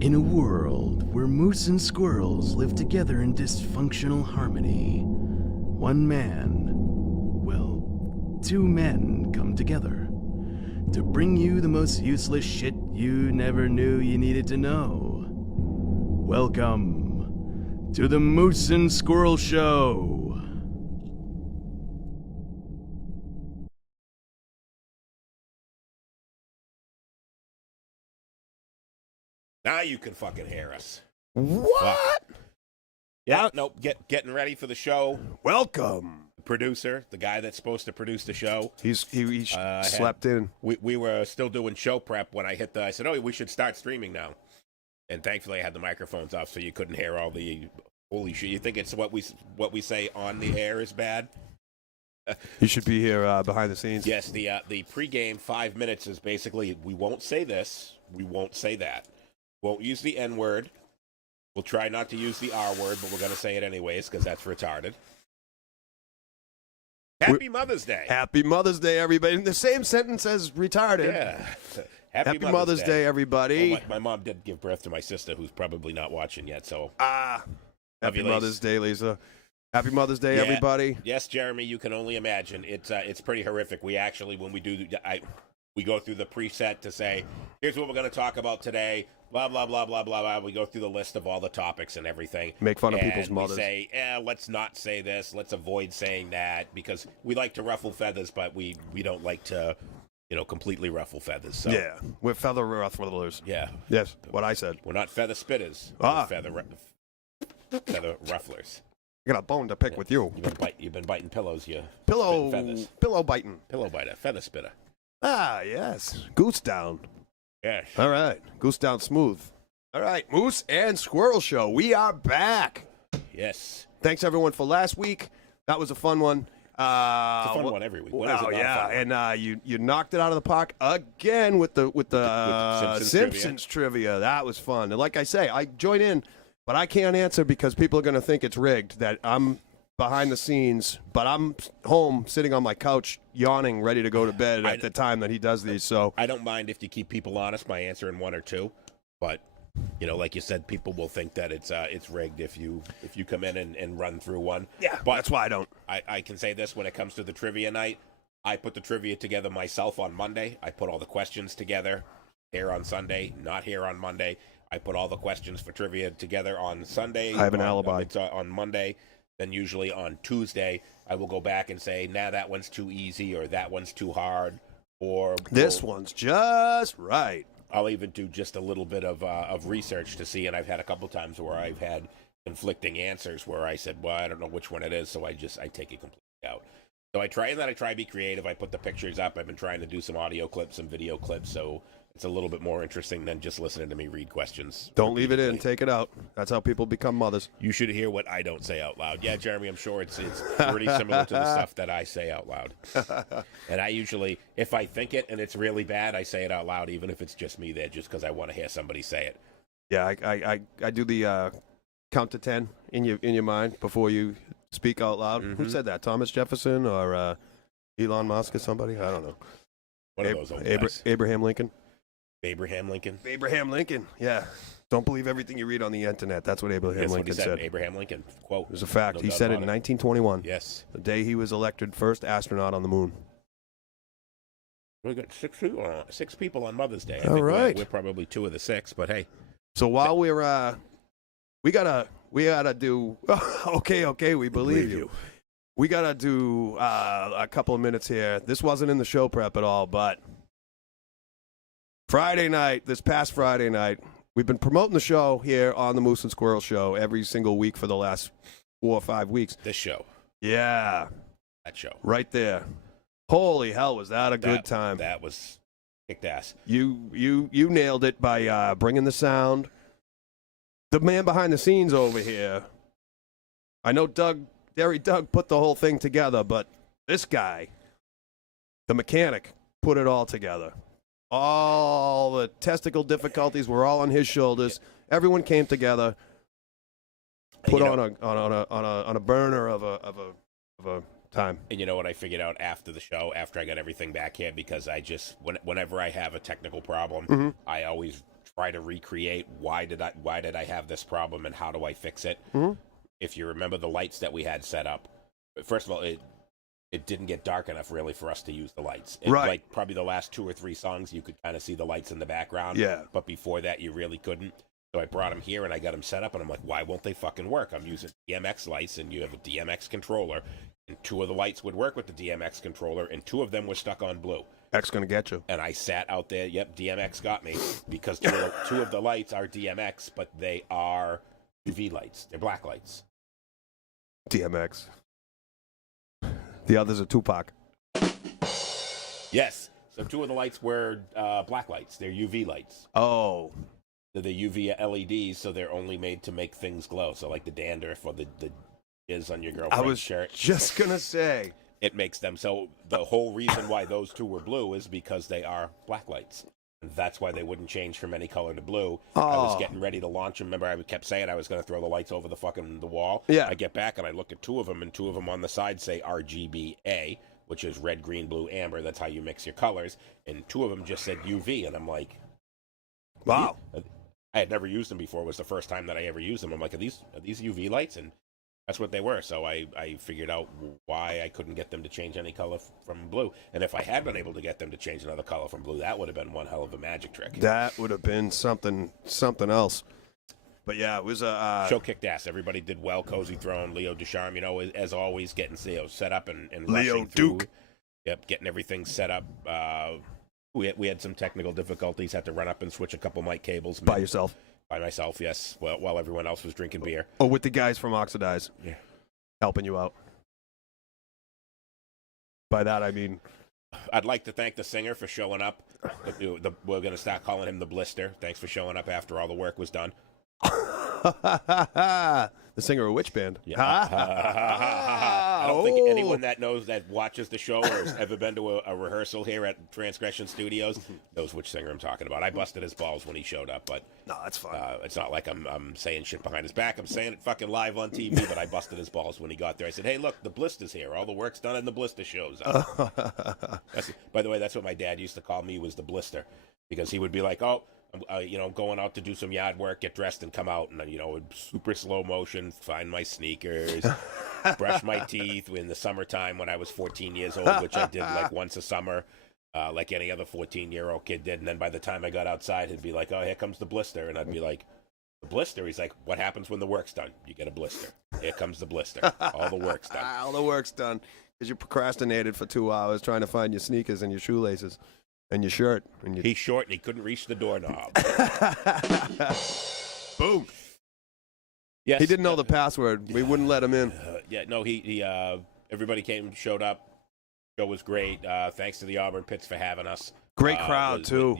In a world where moose and squirrels live together in dysfunctional harmony, one man, well, two men come together to bring you the most useless shit you never knew you needed to know. Welcome to the Moose and Squirrel Show. Now you can fucking hear us. What? Fuck. Yeah, nope. Getting ready for the show. Welcome. The producer, the guy that's supposed to produce the show. He slept in. We were still doing show prep when I hit I said, oh, we should start streaming now. And thankfully I had the microphones off so you couldn't hear all the holy shit. You think it's what we say on the air is bad? You should be here behind the scenes. Yes, the pregame 5 minutes is basically, we won't say this, we won't say that. Won't use the N-word. We'll try not to use the R-word, but we're going to say it anyways because that's retarded. Happy Mother's Day. Happy Mother's Day, everybody. In the same sentence as retarded. Yeah. Happy Mother's Day, everybody. Well, my mom did give birth to my sister, who's probably not watching yet, so. Happy Mother's Day, Lisa. Happy Mother's Day, everybody. Yes, Jeremy, you can only imagine. It's pretty horrific. We actually, when we do, we go through the preset to say, here's what we're going to talk about today. Blah, blah, blah, blah, blah, blah. We go through the list of all the topics and everything. Make fun of people's mothers. We say, let's not say this. Let's avoid saying that because we like to ruffle feathers, but we don't like to, completely ruffle feathers. So. Yeah, we're feather rufflers. Yeah. Yes, what I said. We're not feather spitters. We're feather rufflers. I got a bone to pick with you. You've been biting pillows, Pillow biting. Pillow biter, feather spitter. Ah, yes. Goose down. Yes. All right. Goose down smooth. All right. Moose and Squirrel Show. We are back. Yes. Thanks, everyone, for last week. That was a fun one. It's a fun one every week. And you knocked it out of the park again with the Simpsons trivia. That was fun. And like I say, I join in, but I can't answer because people are going to think it's rigged, that I'm behind the scenes, but I'm home sitting on my couch yawning, ready to go to bed at the time that he does these. So I don't mind if you keep people honest by answering one or two, but like you said, people will think that it's rigged if you come in and run through one. Yeah, but that's why I don't. I can say this when it comes to the trivia night. I put the trivia together myself on Monday. I put all the questions together here on Sunday, not here on Monday. I put all the questions for trivia together on Sunday. I have an alibi. It's on Monday. Then usually on Tuesday, I will go back and say, that one's too easy or that one's too hard. Or this one's just right. I'll even do just a little bit of research to see, and I've had a couple times where I've had conflicting answers where I said, well, I don't know which one it is, so I take it completely out. So I try to be creative. I put the pictures up. I've been trying to do some audio clips, some video clips, so it's a little bit more interesting than just listening to me read questions. Don't leave it in. Take it out. That's how people become mothers. You should hear what I don't say out loud. Yeah, Jeremy, I'm sure it's pretty similar to the stuff that I say out loud. And I usually, if I think it and it's really bad, I say it out loud, even if it's just me there, just because I want to hear somebody say it. Yeah, I do the count to 10 in your mind before you speak out loud. Mm-hmm. Who said that? Thomas Jefferson or Elon Musk or somebody? I don't know. One of those old guys. Abraham Lincoln. Abraham Lincoln, yeah. Don't believe everything you read on the internet. That's what Abraham Lincoln said. Abraham Lincoln, quote. It was a fact. No, he said it in 1921. Yes. The day he was elected first astronaut on the moon. We got six people on Mother's Day. All right. We're probably 2 of the 6, but hey. So while we're, we gotta do, okay, we believe you. We gotta do a couple of minutes here. This wasn't in the show prep at all, but this past Friday night, we've been promoting the show here on the Moose and Squirrel Show every single week for the last 4 or 5 weeks. This show. Yeah. That show. Right there. Holy hell, was that a good time. That was kicked ass. You nailed it by bringing the sound. The man behind the scenes over here, I know Doug put the whole thing together, but this guy, the mechanic, put it all together. All the testicle difficulties were all on his shoulders. Everyone came together, put on a burner of a time. And you know what I figured out after the show, after I got everything back here, because I just whenever I have a technical problem, I always try to recreate why did I have this problem and how do I fix it. Mhm. If you remember the lights that we had set up, first of all, it didn't get dark enough really for us to use the lights. Right. Like probably the last 2 or 3 songs, you could kind of see the lights in the background. Yeah. But before that, you really couldn't. So I brought them here and I got them set up, and I'm like, why won't they fucking work? I'm using DMX lights, and you have a DMX controller, and 2 of the lights would work with the DMX controller, and 2 of them were stuck on blue. X gonna get you. And I sat out there. Yep, DMX got me because 2 of the lights are DMX, but they are UV lights. They're black lights. DMX. The others are Tupac. Yes. So 2 of the lights were black lights. They're UV lights. Oh. They're the UV LEDs, so they're only made to make things glow. So like the dandruff or the jizz on your girlfriend's shirt. Just gonna say. It makes them. So the whole reason why those 2 were blue is because they are black lights. And that's why they wouldn't change from any color to blue. Oh. I was getting ready to launch them. Remember, I kept saying I was going to throw the lights over the wall. Yeah. I get back and I look at 2 of them, and 2 of them on the side say RGBA, which is red, green, blue, amber. That's how you mix your colors. And 2 of them just said UV, and I'm like, Wow. I had never used them before. It was the first time that I ever used them. I'm like, are these UV lights? And that's what they were. So I figured out why I couldn't get them to change any color from blue. And if I had been able to get them to change another color from blue, that would have been one hell of a magic trick. That would have been something else. But yeah, it was a show kicked ass. Everybody did well. Cozy Throne, Leo Ducharme, as always, getting set up and Leo rushing through. Duke. Yep, getting everything set up. We had some technical difficulties. Had to run up and switch a couple mic cables by yourself. By myself, yes. Well, while everyone else was drinking beer. Oh, with the guys from Oxidize. Yeah. Helping you out. By that, I mean... I'd like to thank the singer for showing up. We're going to start calling him the Blister. Thanks for showing up after all the work was done. The singer of which band? Yeah. I don't think anyone that watches the show or has ever been to a rehearsal here at Transgression Studios knows which singer I'm talking about. I busted his balls when he showed up, but no, that's fine. It's not like I'm saying shit behind his back. I'm saying it fucking live on TV, but I busted his balls when he got there. I said, hey, look, the Blister's here. All the work's done and the Blister shows up. By the way, that's what my dad used to call me, was the Blister, because he would be like, oh, going out to do some yard work, get dressed, and come out, and super slow motion, find my sneakers, brush my teeth in the summertime when I was 14 years old, which I did like once a summer, like any other 14-year-old kid did. And then by the time I got outside, he'd be like, oh, here comes the Blister. And I'd be like, the Blister? He's like, what happens when the work's done? You get a blister. Here comes the blister. All the work's done. All the work's done. Because you procrastinated for 2 hours trying to find your sneakers and your shoelaces. And your shirt. And He's short and he couldn't reach the doorknob. Boom. Yes. He didn't know the password. We wouldn't let him in. He everybody showed up. Show was great. Thanks to the Auburn Pits for having us. Great crowd, too.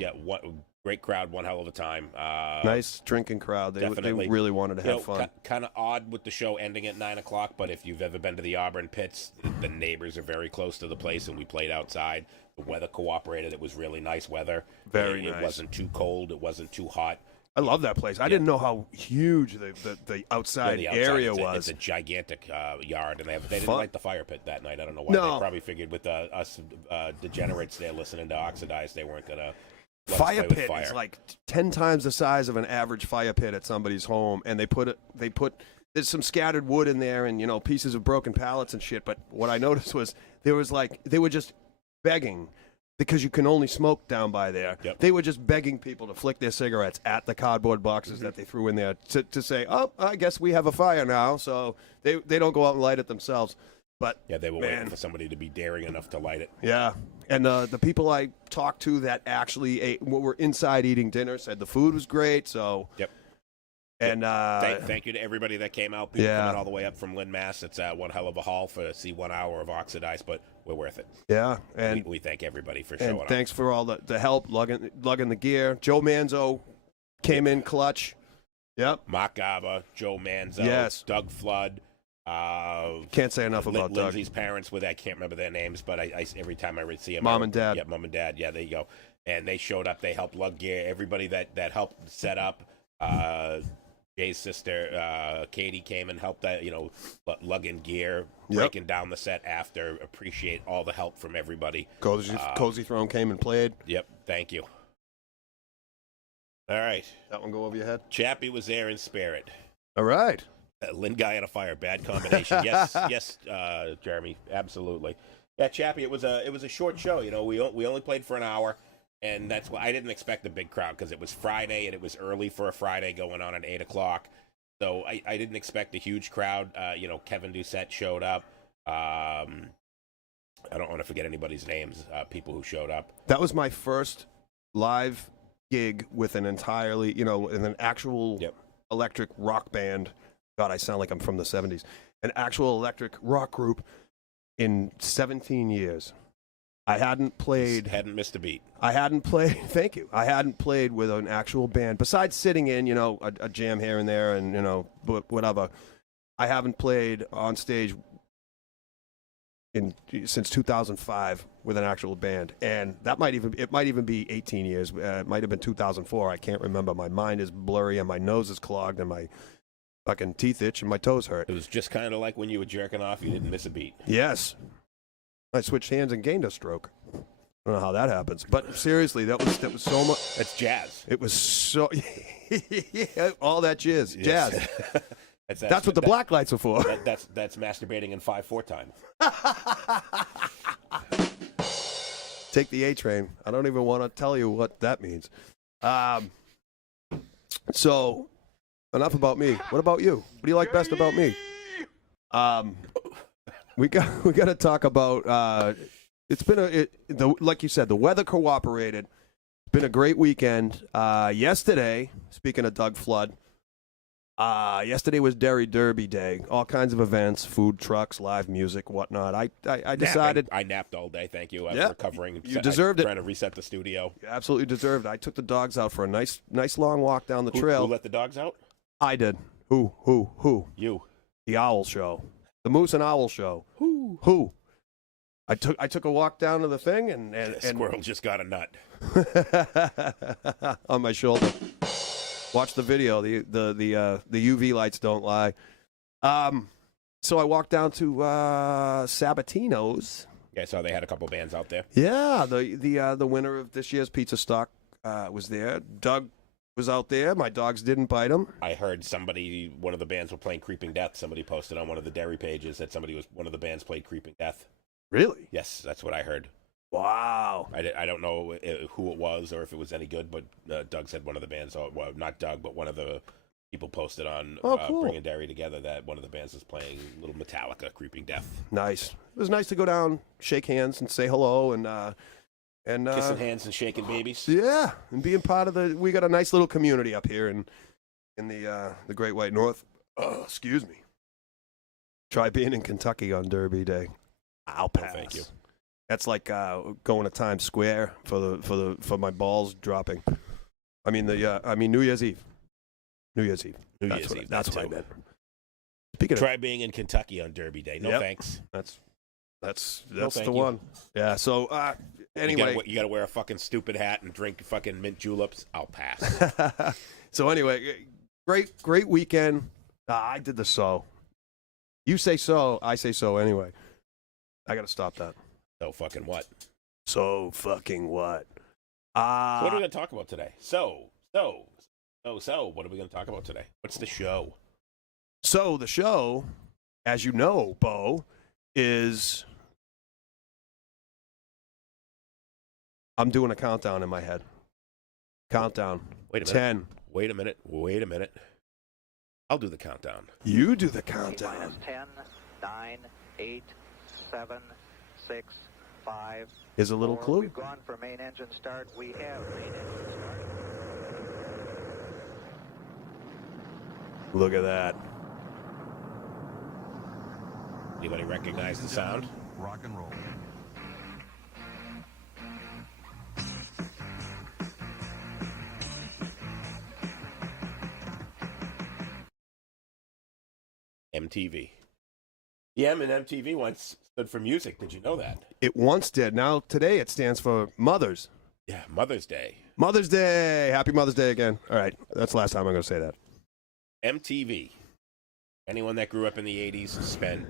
Great crowd, one hell of a time. Nice drinking crowd. They really wanted to have fun. Kind of odd with the show ending at 9 o'clock, but if you've ever been to the Auburn Pits, the neighbors are very close to the place, and we played outside. The weather cooperated. It was really nice weather. Very nice. It wasn't too cold. It wasn't too hot. I love that place. I didn't know how huge the outside area was. It's a gigantic yard, and they didn't light the fire pit that night. I don't know why. No. They probably figured with us degenerates there listening to Oxidize, they weren't going to fire pit is like 10 times the size of an average fire pit at somebody's home, and they put there's some scattered wood in there and pieces of broken pallets and shit. But what I noticed was they were just begging, because you can only smoke down by there. Yep. They were just begging people to flick their cigarettes at the cardboard boxes that they threw in there to say, oh, I guess we have a fire now. So they don't go out and light it themselves. But yeah, they were waiting for somebody to be daring enough to light it. Yeah, and the people I talked to that actually were inside eating dinner said the food was great. So yep. And thank you to everybody that came out. People coming all the way up from Lynn, Mass. It's one hell of a haul to see 1 hour of Oxidize, but we're worth it. Yeah, and we thank everybody for showing up. Thanks for all the help lugging the gear. Joe Manzo came in clutch. Yep. Mark Gaba, Joe Manzo, yes. Doug Flood. Can't say enough about Doug. Lindsay's parents I can't remember their names, but I every time I see them, Mom and Dad. Yeah, Mom and Dad. Yeah, there you go. And they showed up. They helped lug gear. Everybody that helped set up. Jay's sister, Katie, came and helped that, lugging gear, breaking down the set after. Appreciate all the help from everybody. Cozy Throne came and played. Yep, thank you. All right. That one go over your head? Chappie was there in spirit. All right. Lynn Guy on a fire, bad combination. Yes, yes, Jeremy, absolutely. Yeah, Chappie. It was a short show. You know, we only played for an hour, and that's why I didn't expect a big crowd because it was Friday and it was early for a Friday going on at 8:00. So I didn't expect a huge crowd. You know, Kevin Doucette showed up. I don't want to forget anybody's names. People who showed up. That was my first live gig with an entirely, in an actual electric rock band. God, I sound like I'm from the 70s. An actual electric rock group in 17 years. I hadn't missed a beat. I hadn't played, thank you. I hadn't played with an actual band. Besides sitting in, a jam here and there and, whatever. I haven't played on stage since 2005 with an actual band. And it might even be 18 years. It might have been 2004. I can't remember. My mind is blurry and my nose is clogged and my fucking teeth itch and my toes hurt. It was just kind of like when you were jerking off, you didn't miss a beat. Yes. I switched hands and gained a stroke. I don't know how that happens. But seriously, that was so much. That's jazz. It was so... yeah, all that jazz. Yes. Jazz. That's what the black lights are for. That's masturbating in 5/4 time. Take the A train. I don't even want to tell you what that means. So... enough about me. What about you? What do you like best about me? We got to talk about. It's been like you said, the weather cooperated. It's been a great weekend. Yesterday, speaking of Doug Flood, yesterday was Derry Derby Day. All kinds of events, food trucks, live music, whatnot. I decided I napped all day. Thank you. I was recovering. You deserved it. Trying to reset the studio. You absolutely deserved it. I took the dogs out for a nice long walk down the trail. Who let the dogs out? I did. Who? You. The Owl Show. The Moose and Owl Show. Who? I took a walk down to the thing and Squirrel just got a nut on my shoulder. Watch the video. The UV lights don't lie. So I walked down to Sabatino's. Yeah, I saw they had a couple bands out there. Yeah, the winner of this year's Pizza Stock was there. Doug was out there. My dogs didn't bite him. I heard one of the bands were playing Creeping Death. Somebody posted on one of the Derry pages that one of the bands played Creeping Death. Really? Yes, that's what I heard. Wow. I don't know who it was or if it was any good, but Doug said one of the bands, well, not Doug, but one of the people posted on cool. Bringing Derry Together that one of the bands was playing little Metallica, Creeping Death. Nice. It was nice to go down, shake hands, and say hello, and kissing hands and shaking babies. Yeah, and being part of we got a nice little community up here in the Great White North. Oh, excuse me. Try being in Kentucky on Derby Day. I'll pass. Thank you. That's like going to Times Square for my balls dropping. I mean New Year's Eve. That's what I meant. Try being in Kentucky on Derby Day. No thanks. That's the one. Yeah. So anyway, you got to wear a fucking stupid hat and drink fucking mint juleps. I'll pass. So anyway, great weekend. I did the so. You say so, I say so anyway. I got to stop that. So fucking what? So fucking what? So what are we going to talk about today? So, what are we going to talk about today? What's the show? So the show, as you know, Bo, is... I'm doing a countdown in my head. Countdown. Wait a minute. 10. Wait a minute. I'll do the countdown. You do the countdown. 10, 9, 8, 7, 6, 5. Here's a little 4. clue. We've gone for main engine start. We have main engine start. Look at that. Anybody recognize the sound? Rock and roll. MTV. The M in MTV once stood for music. Did you know that? It once did. Now, today, it stands for Mothers. Yeah, Mother's Day. Mother's Day. Happy Mother's Day again. All right. That's the last time I'm going to say that. MTV. Anyone that grew up in the 80s spent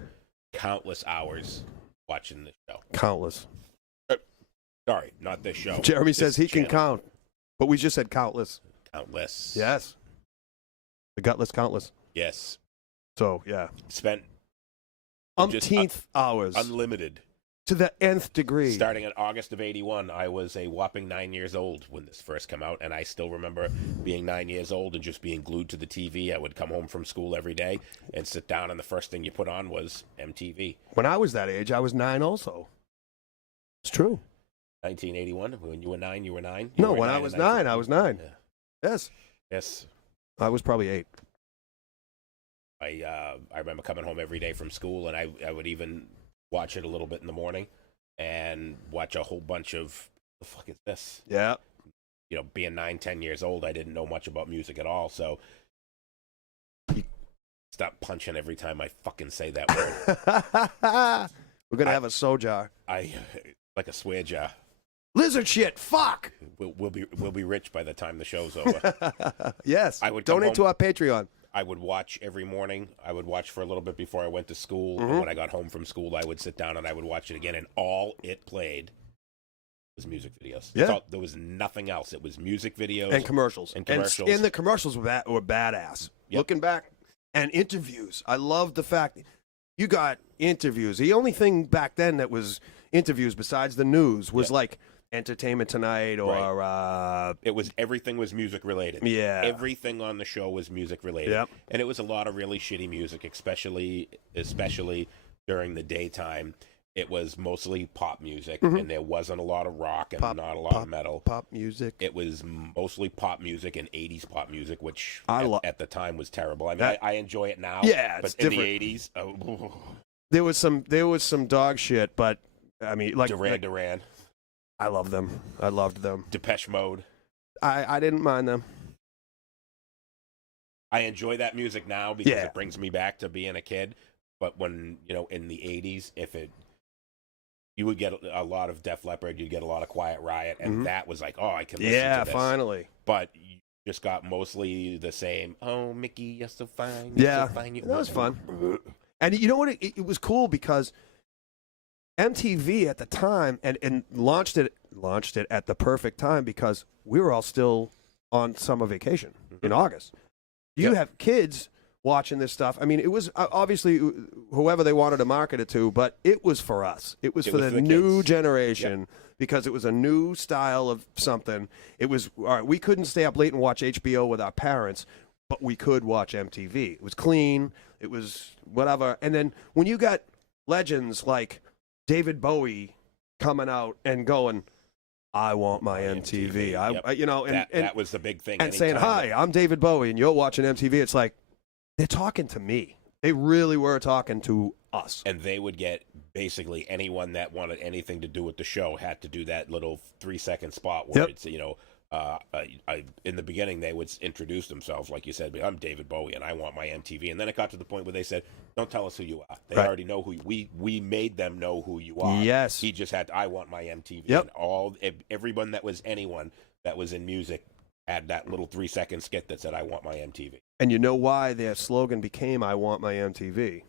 countless hours watching this show. Countless. Sorry, not this show. Jeremy This says he can channel. count, but we just said countless. Countless. Yes. The Gutless Countless. Yes. So, yeah. Spent Umpteenth hours. unlimited. To the nth degree. Starting in August of 81, I was a whopping 9 years old when this first came out, and I still remember being 9 years old and just being glued to the TV. I would come home from school every day and sit down, and the first thing you put on was MTV. When I was that age, I was 9 also. It's true. 1981, when you were 9, you were 9? No, when I was 9, I was 9. Yeah. Yes. Yes. I was probably 8. I remember coming home every day from school, and I would even watch it a little bit in the morning and watch a whole bunch of, the fuck is this? Yeah. You know, being 9, 10 years old, I didn't know much about music at all, so stop punching every time I fucking say that word. We're going to have a sojar. Like a swear jar. Lizard shit, fuck! We'll be rich by the time the show's over. Yes. I would come donate to home- our Patreon. I would watch every morning. I would watch for a little bit before I went to school. Mm-hmm. And when I got home from school, I would sit down and I would watch it again. And all it played was music videos. Yeah. There was nothing else. It was music videos. And commercials. And commercials. And the commercials were badass. Yep. Looking back. And interviews. I love the fact you got interviews. The only thing back then that was interviews besides the news was like Entertainment Tonight or Everything was music related. Yeah. Everything on the show was music related. Yep. And it was a lot of really shitty music, especially during the daytime. It was mostly pop music, and there wasn't a lot of rock and not a lot of metal. Pop music. It was mostly pop music and 80s pop music, which at the time was terrible. I mean, I enjoy it now. Yeah, but it's in different. the 80s, There was some dog shit, but I mean, like Duran. I love them. I loved them. Depeche Mode. I didn't mind them. I enjoy that music now because it brings me back to being a kid. But when, in the 80s, you would get a lot of Def Leppard, you'd get a lot of Quiet Riot, and that was like, oh, I can listen to this. Finally. But you just got mostly the same, oh, Mickey, you're so fine. Yeah, so fine. that was fun. And you know what? It was cool because MTV at the time and launched it at the perfect time because we were all still on summer vacation in August. You have kids watching this stuff. I mean, it was obviously whoever they wanted to market it to, but it was for us. It was for the new kids. generation because it was a new style of something. It was, all right, we couldn't stay up late and watch HBO with our parents, but we could watch MTV. It was clean. It was whatever. And then when you got legends like David Bowie coming out and going, I want my MTV. That was the big thing. And saying, hi, I'm David Bowie, and you're watching MTV. It's like, they're talking to me. They really were talking to us. And they would get basically anyone that wanted anything to do with the show had to do that little 3-second spot where it's, in the beginning they would introduce themselves, like you said, I'm David Bowie and I want my MTV. And then it got to the point where they said, don't tell us who you are. They already know who we made them know who you are. Yes. He just had I want my MTV. Yep. And everyone that was anyone that was in music had that little 3-second skit that said, I want my MTV. And you know why their slogan became I want my MTV?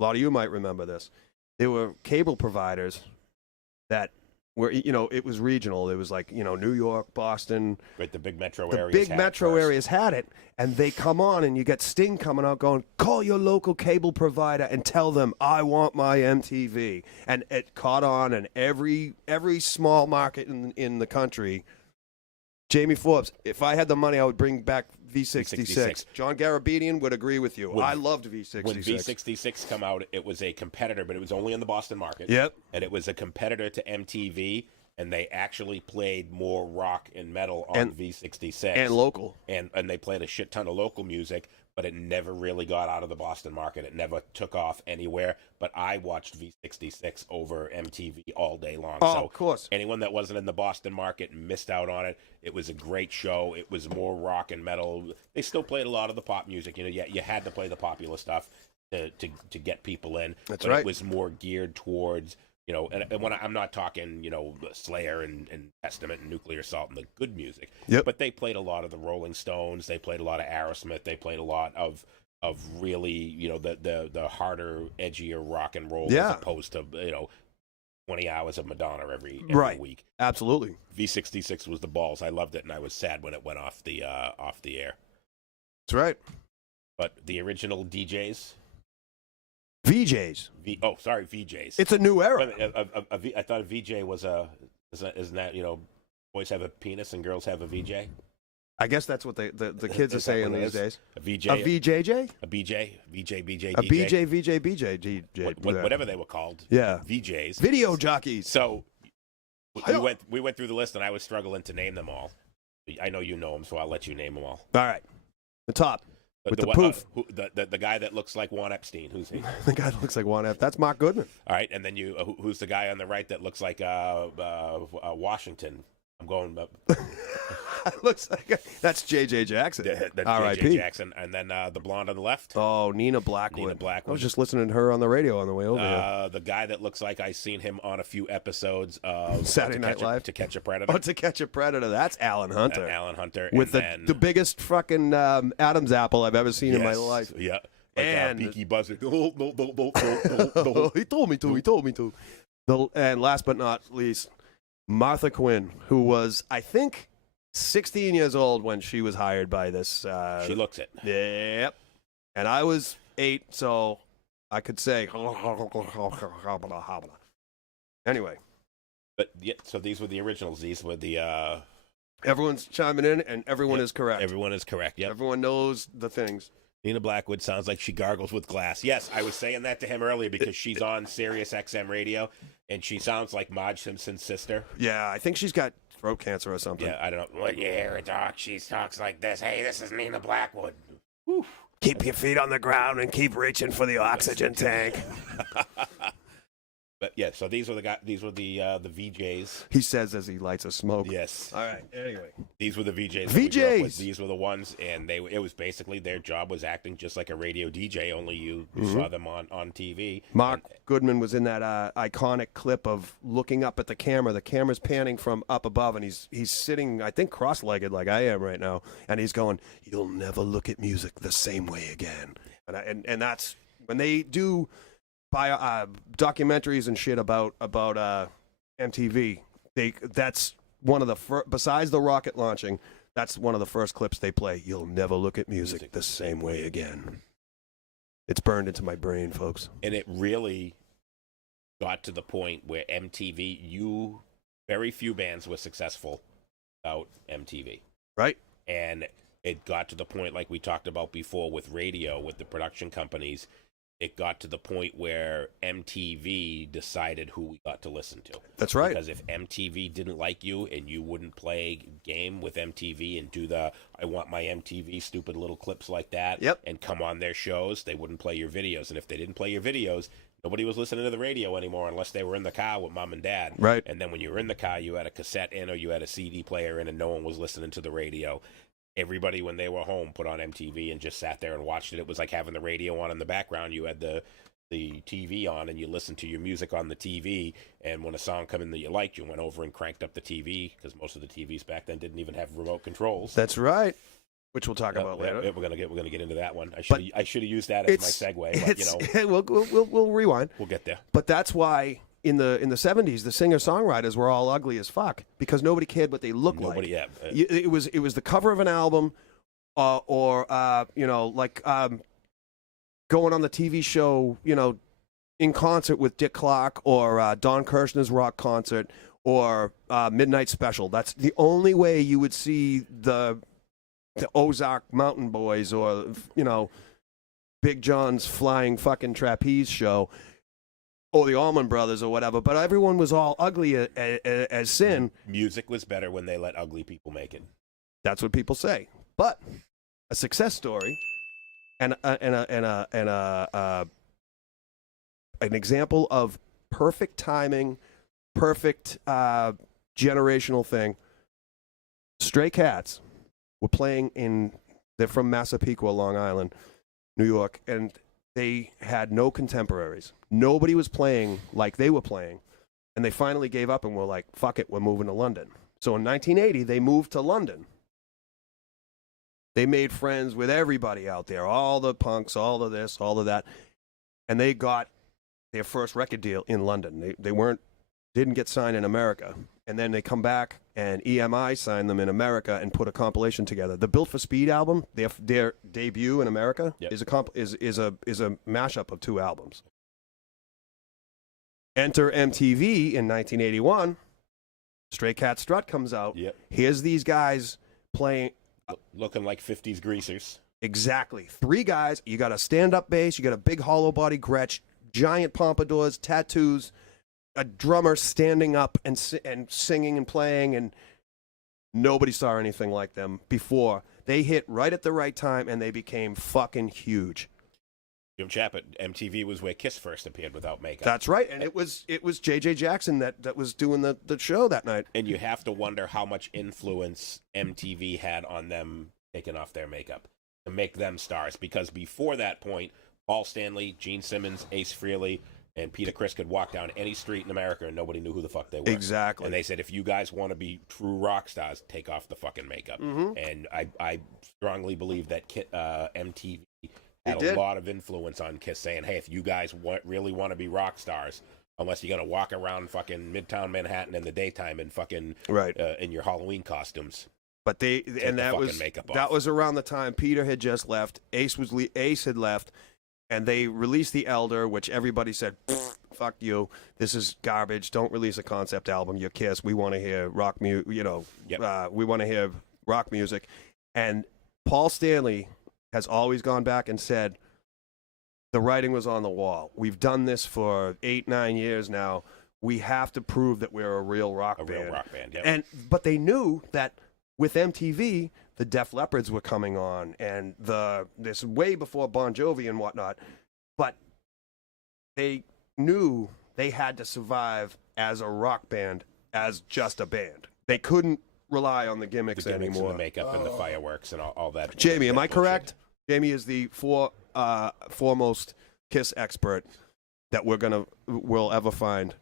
A lot of you might remember this. There were cable providers that were, it was regional. It was like, New York, Boston. Right, the big metro the areas. Big metro areas had it. And they come on and you get Sting coming out going, call your local cable provider and tell them I want my MTV. And it caught on, and every small market in the country. Jamie Forbes, if I had the money, I would bring back V66. John Garabedian would agree with you. I loved V66. When V66 come out, it was a competitor, but it was only in the Boston market. Yep. And it was a competitor to MTV, and they actually played more rock and metal on V66. And local. And they played a shit ton of local music, but it never really got out of the Boston market. It never took off anywhere. But I watched V66 over MTV all day long. Oh, so of course. Anyone that wasn't in the Boston market missed out on it. It was a great show. It was more rock and metal. They still played a lot of the pop music. You had to play the popular stuff to get people in. That's but right. It was more geared towards, and when I'm not talking, Slayer and Testament and Nuclear Assault and the good music. Yep. But they played a lot of the Rolling Stones. They played a lot of Aerosmith. They played a lot of really, the harder, edgier rock and roll as opposed to, 20 hours of Madonna every Right. week. Absolutely. V66 was the balls. I loved it, and I was sad when it went off the air. That's right. But the original DJs, VJs. VJs. It's a new era. I thought a VJ was isn't that, boys have a penis and girls have a VJ? I guess that's what the kids are Is that saying what it these is? days. A VJ? A VJJ? A BJ? BJ, A DJ? BJ, VJ, DJ. Whatever they were called. Yeah. VJs. Video jockeys. So we went through the list, and I was struggling to name them all. I know you know them, so I'll let you name them all. All right. The top. With the one- poof. The guy that looks like Juan Epstein. Who's he? The guy that looks like Juan F. That's Mark Goodman. All right, and then who's the guy on the right that looks like Washington? I'm going. Looks like that's J.J. Jackson. That's R.I.P. J.J. Jackson, and then the blonde on the left. Oh, Nina Blackwood. Nina Blackwood. I was just listening to her on the radio on the way over here. The guy that looks like I seen him on a few episodes of Saturday Night Live. To Catch a Predator. Oh, To Catch a Predator. That's Alan Hunter. Alan Hunter. With and the biggest fucking Adam's apple I've ever seen in my yes, life. Yeah. Like And- Peaky Buzzard. No. He told me to. And last but not least, Martha Quinn, who was, I think, 16 years old when she was hired by this. She looks it. Yep. And I was 8, so I could say. Anyway, But yeah, so these were the originals. These were the. everyone's chiming in, and everyone is correct. Everyone is correct. Yep. Everyone knows the things. Nina Blackwood sounds like she gargles with glass. Yes, I was saying that to him earlier because she's on Sirius XM radio, and she sounds like Marge Simpson's sister. Yeah, I think she's got throat cancer or something. Yeah, I don't know. When you hear her talk, she talks like this. Hey, this is Nina Blackwood. Whew. Keep your feet on the ground and keep reaching for the oxygen tank. But yeah, so these were the VJs. He says as he lights a smoke. Yes. All right. Anyway. These were the VJs. that we grew up with. VJs. These were the ones, and it was basically their job was acting just like a radio DJ. Only you saw them on TV. Mark Goodman was in that iconic clip of looking up at the camera. The camera's panning from up above, and he's sitting, I think, cross-legged like I am right now, and he's going, "You'll never look at music the same way again." And that's when they do documentaries and shit about MTV. That's one of the besides the rocket launching. That's one of the first clips they play. You'll never look at music the same way again. It's burned into my brain, folks. And it really got to the point where MTV, very few bands were successful without MTV. Right? And it got to the point, like we talked about before with radio, with the production companies, it got to the point where MTV decided who we got to listen to. That's right. Because if MTV didn't like you and you wouldn't play game with MTV and do I want my MTV stupid little clips like that, Yep. and come on their shows, they wouldn't play your videos. And if they didn't play your videos, nobody was listening to the radio anymore unless they were in the car with mom and dad. Right. And then when you were in the car, you had a cassette in or you had a CD player in and no one was listening to the radio. Everybody, when they were home, put on MTV and just sat there and watched it. It was like having the radio on in the background. You had the TV on and you listened to your music on the TV. And when a song came in that you liked, you went over and cranked up the TV because most of the TVs back then didn't even have remote controls. That's right. Which we'll talk about later. We're gonna get into that one. I should have used that as my segue. But we'll rewind. we'll get there. But that's why in the 70s the singer-songwriters were all ugly as fuck because nobody cared what they looked like. Yeah. It was the cover of an album, or going on the TV show, in concert with Dick Clark or Don Kirshner's rock concert or Midnight Special. That's the only way you would see the Ozark Mountain Boys or Big John's Flying fucking Trapeze show. Or the Allman Brothers or whatever, but everyone was all ugly as sin. Music was better when they let ugly people make it. That's what people say. But a success story and an example of perfect timing, perfect generational thing. Stray Cats were playing they're from Massapequa, Long Island, New York, and they had no contemporaries. Nobody was playing like they were playing. And they finally gave up and were like, fuck it, we're moving to London. So in 1980, they moved to London. They made friends with everybody out there, all the punks, all of this, all of that. And they got their first record deal in London. They weren't didn't get signed in America. And then they come back and EMI signed them in America and put a compilation together. The Built for Speed album, their debut in America, Yep. is a mashup of 2 albums. Enter MTV in 1981. Stray Cat Strut comes out. Yep. Here's these guys playing Looking like 50s greasers. exactly 3 guys. You got a stand-up bass, you got a big hollow body Gretsch, giant pompadours, tattoos, a drummer standing up and singing and playing, and nobody saw anything like them before. They hit right at the right time, and they became fucking huge. Jim Chapman, MTV was where Kiss first appeared without makeup. That's right, and it was J.J. Jackson that was doing the show that night. And you have to wonder how much influence MTV had on them taking off their makeup to make them stars. Because before that point, Paul Stanley, Gene Simmons, Ace Frehley, and Peter Criss could walk down any street in America and nobody knew who the fuck they were. Exactly. And they said, if you guys want to be true rock stars, take off the fucking makeup. Mhm. And I strongly believe that MTV had They a did. lot of influence on Kiss, saying, hey, if you guys really want to be rock stars, unless you're going to walk around fucking Midtown Manhattan in the daytime in fucking Right. in your Halloween costumes. But that the was fucking makeup that off. was around the time Peter had just left. Ace had left, and they released The Elder, which everybody said, "Fuck you! This is garbage. Don't release a concept album. You're Kiss. We want to hear rock music. Yep. We want to hear rock music." And Paul Stanley has always gone back and said, "The writing was on the wall. We've done this for 8-9 years now. We have to prove that we're a real rock band." Real rock band, yeah. But they knew that with MTV, the Def Leppards were coming on, and this way before Bon Jovi and whatnot. But they knew they had to survive as a rock band, as just a band. They couldn't rely on the gimmicks, the gimmicks anymore. and the makeup and the fireworks and all that. Jamie, am that I bullshit. correct? Jamie is the foremost Kiss expert that we'll ever find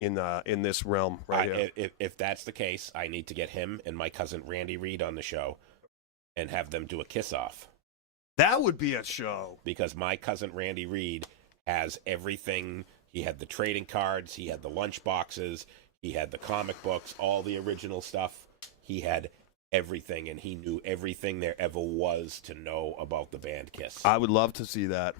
in this realm right here. If that's the case, I need to get him and my cousin Randy Reed on the show and have them do a kiss-off. That would be a show. Because my cousin Randy Reed has everything. He had the trading cards, he had the lunch boxes, he had the comic books, all the original stuff. He had everything, and he knew everything there ever was to know about the band Kiss. I would love to see that.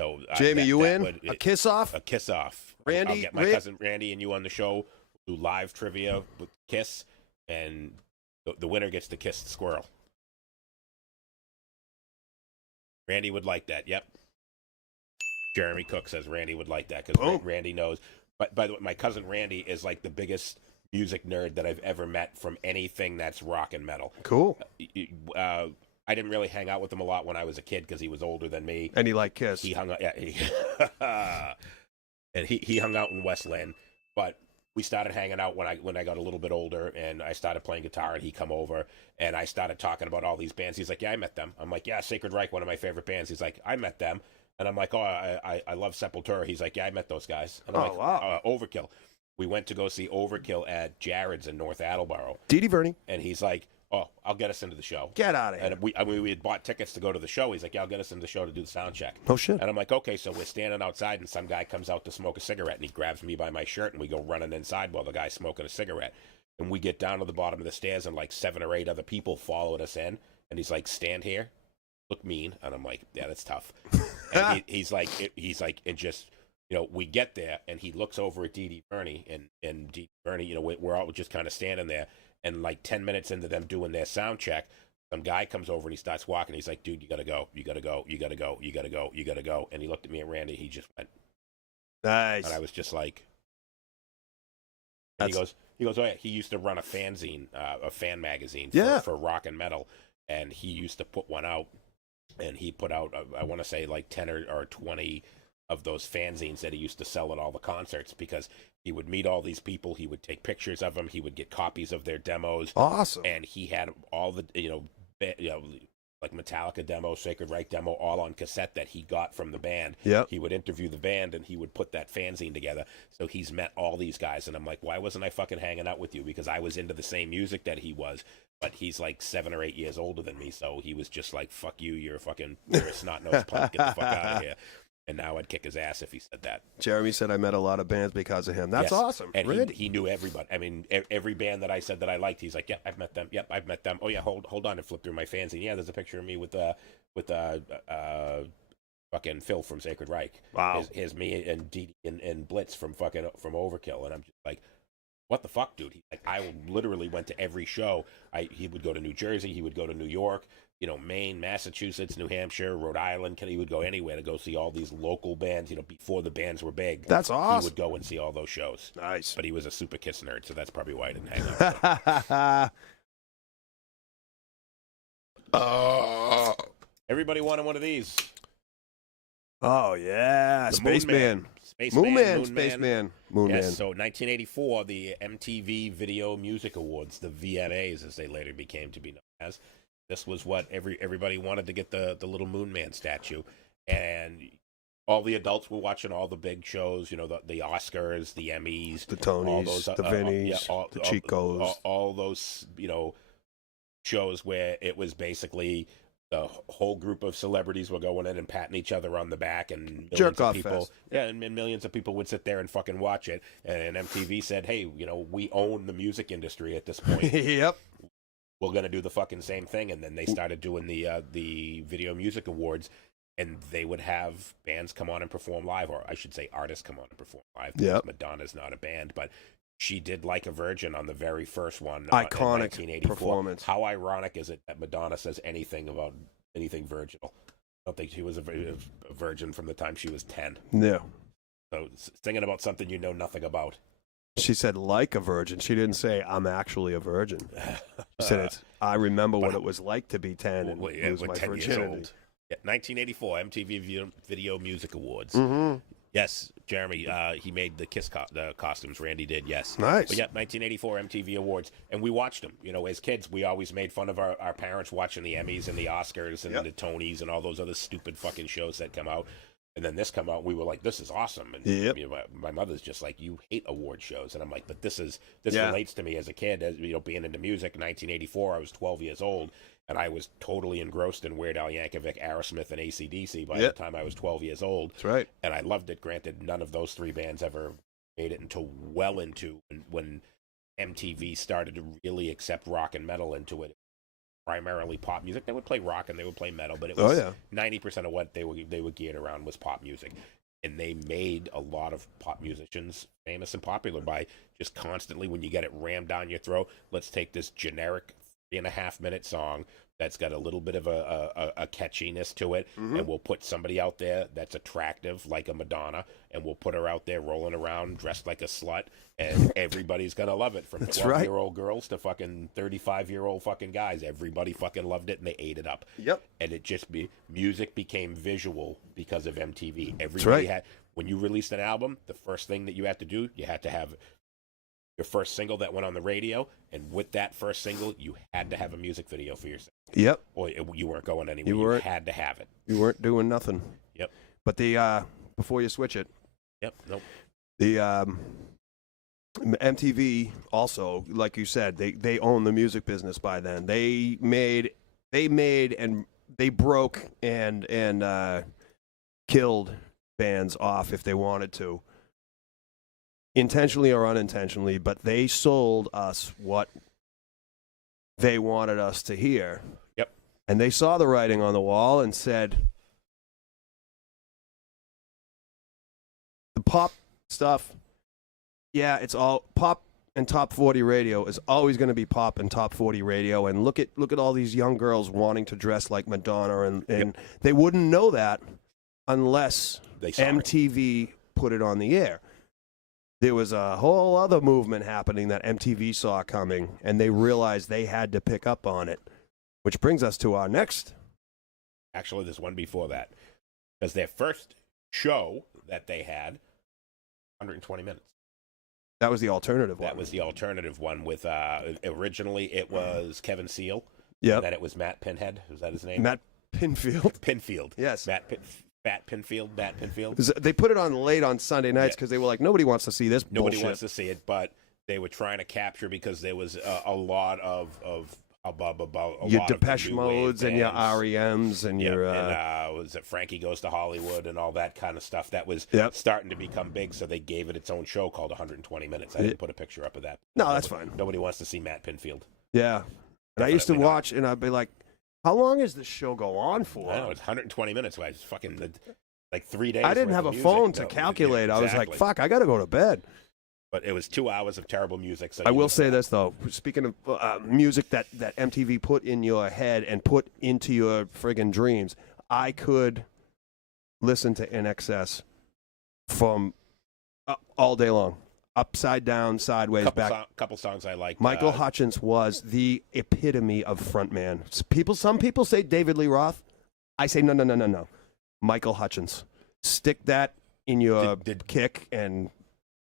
So, Jamie, you in? A kiss-off? A kiss-off. Randy, I'll get my cousin Randy and you on the show, do live trivia with Kiss, and the winner gets to kiss the squirrel. Randy would like that, yep. Jeremy Cook says Randy would like that, because Randy knows. But by the way, my cousin Randy is like the biggest music nerd that I've ever met from anything that's rock and metal. Cool. I didn't really hang out with him a lot when I was a kid because he was older than me. And he liked Kiss. He hung out, and he hung out in Westland. But we started hanging out when I got a little bit older, and I started playing guitar, and he come over, and I started talking about all these bands. He's like, yeah, I met them. I'm like, yeah, Sacred Reich, one of my favorite bands. He's like, I met them. And I'm like, oh, I love Sepultura. He's like, yeah, I met those guys. And I'm like, wow. Overkill. We went to go see Overkill at Jared's in North Attleboro. Dee Verney. And he's like, oh, I'll get us into the show. Get out of here. And we had bought tickets to go to the show. He's like, yeah, I'll get us into the show to do the sound check. Oh, shit. And I'm like, okay, so we're standing outside, and some guy comes out to smoke a cigarette, and he grabs me by my shirt, and we go running inside while the guy's smoking a cigarette. And we get down to the bottom of the stairs, and like 7 or 8 other people followed us in. And he's like, stand here, look mean. And I'm like, yeah, that's tough. And he's like, and just, we get there, and he looks over at Dee Verney, and Dee Verney, we're all just kind of standing there. And like 10 minutes into them doing their sound check, some guy comes over and he starts walking. He's like, dude, you got to go. You got to go. You got to go. You got to go. You got to go. And he looked at me and Randy. He just went. Nice. And I was just like. And he goes, oh, yeah, he used to run a fanzine, a fan magazine for rock and metal. And he used to put one out. And he put out, I want to say like 10 or 20 of those fanzines that he used to sell at all the concerts, because he would meet all these people, he would take pictures of them, he would get copies of their demos. Awesome. And he had all the like Metallica demo, Sacred Reich demo, all on cassette that he got from the band. Yep. He would interview the band, and he would put that fanzine together. So he's met all these guys, and I'm like, why wasn't I fucking hanging out with you? Because I was into the same music that he was, but he's like 7 or 8 years older than me, so he was just like, fuck you, you're a snot-nosed punk, get the fuck out of here. And now I'd kick his ass if he said that. Jeremy said I met a lot of bands because of him. That's Yes. awesome. And Really? he knew everybody. I mean, every band that I said that I liked, he's like, "Yep, I've met them. Yep, I've met them. Oh yeah, hold on," and flip through my fans. And yeah, there's a picture of me with fucking Phil from Sacred Reich. Wow. Here's me and Dee and Blitz from Overkill, and I'm just like, what the fuck, dude? He's like, I literally went to every show. He would go to New Jersey, he would go to New York, Maine, Massachusetts, New Hampshire, Rhode Island. He would go anywhere to go see all these local bands. Before the bands were big. That's awesome. He would go and see all those shows. Nice. But he was a super Kiss nerd, so that's probably why I didn't hang out. Everybody wanted one of these. Oh yeah, The Spaceman. Moon Man, Spaceman. Moon Yes, Man. so 1984, the MTV Video Music Awards, the VMAs, as they later became to be known as. This was what everybody wanted to get the little Moon Man statue, and all the adults were watching all the big shows. The Oscars, the Emmys, The Tonys, all those, the Vinnies, the Chicos. all those shows where it was basically the whole group of celebrities were going in and patting each other on the back, and millions Jerk of off people, fest. yeah, and millions of people would sit there and fucking watch it. And MTV said, "Hey, we own the music industry at this point. Yep. We're gonna do the fucking same thing." And then they started doing the Video Music Awards, and they would have bands come on and perform live, or I should say, artists come on and perform live. Because Yep. Madonna's not a band, but she did Like a Virgin on the very first one. Iconic in 1984. performance. How ironic is it that Madonna says anything about anything virginal? I don't think she was a virgin from the time she was 10. Yeah. So singing about something you know nothing about. She said like a virgin. She didn't say I'm actually a virgin. She said I remember what it was like to be 10 and lose my 10 years virginity. old. Yeah, 1984 MTV Video Music Awards. Mm-hmm. Yes, Jeremy, he made the Kiss the costumes. Randy did, yes. Nice. But yeah, 1984 MTV Awards, and we watched them. As kids, we always made fun of our parents watching the Emmys and the Oscars and Yep. the Tonys and all those other stupid fucking shows that come out. And then this come out, we were like, this is awesome. And Yep. my mother's just like, you hate award shows. And I'm like, but this Yeah. relates to me as a kid, as being into music. 1984, I was 12 years old, and I was totally engrossed in Weird Al Yankovic, Aerosmith, and AC/DC by Yep. the time I was 12 years old. That's right. And I loved it. Granted, none of those three bands ever made it until well into when MTV started to really accept rock and metal into it. Primarily pop music. They would play rock and they would play metal, but it was 90% of what they were geared around was pop music. And they made a lot of pop musicians famous and popular by just constantly, when you get it rammed down your throat, let's take this generic 3.5-minute song that's got a little bit of a catchiness to it, Mm-hmm. and we'll put somebody out there that's attractive like a Madonna, and we'll put her out there rolling around dressed like a slut, and everybody's gonna love it, from That's 12-year-old girls to fucking 35-year-old fucking guys. Everybody fucking loved it, and they ate it up. Yep. And music became visual because of MTV. Everybody right. had, when you released an album, the first thing that you had to do, you had to have your first single that went on the radio, and with that first single, you had to have a music video for yourself. Yep. Or you weren't going anywhere. You You weren't. had to have it. You weren't doing nothing. Yep. But the before you switch it, Yep. Nope. the MTV also, like you said, they own the music business by then. They made and they broke and killed bands off if they wanted to, intentionally or unintentionally, but they sold us what they wanted us to hear. Yep. And they saw the writing on the wall and said, the pop stuff, yeah, it's all pop, and top 40 radio is always going to be pop and top 40 radio. And look at all these young girls wanting to dress like Madonna, and Yep. they wouldn't know that unless They saw it. MTV put it on the air. There was a whole other movement happening that MTV saw coming, and they realized they had to pick up on it, which brings us to our next. Actually, there's one before that, because their first show that they had, 120 minutes. That was the alternative one. That was the alternative one with, originally it was Kevin Seal. Yep. And then it was Matt Pinhead. Was that his name? Matt Pinfield. Pinfield. Yes. Matt Pinfield. They put it on late on Sunday nights because they were like, nobody wants to see this Nobody bullshit. wants to see it, but they were trying to capture, because there was a lot of about a your lot of the Depeche new wave Modes and your bands. REMs and your. And was it Frankie Goes to Hollywood and all that kind of stuff that was Yep. starting to become big, so they gave it its own show called 120 Minutes. I didn't put a picture up of that. No, that's fine. Nobody wants to see Matt Pinfield. Yeah. And I used to Definitely not. watch, and I'd be like, how long is this show go on for? I know, it's 120 minutes. Why it's fucking like 3 days. I didn't worth have a of music. phone to No, calculate. I was like, exactly. fuck, I got to go to bed. But it was 2 hours of terrible music. So I you will would- say this, though. Speaking of music that MTV put in your head and put into your friggin' dreams, I could listen to NXS from all day long. Upside down, sideways, back. couple songs I like. Michael Hutchence was the epitome of frontman. Some people say David Lee Roth. I say no. Michael Hutchence. Stick that in your kick, and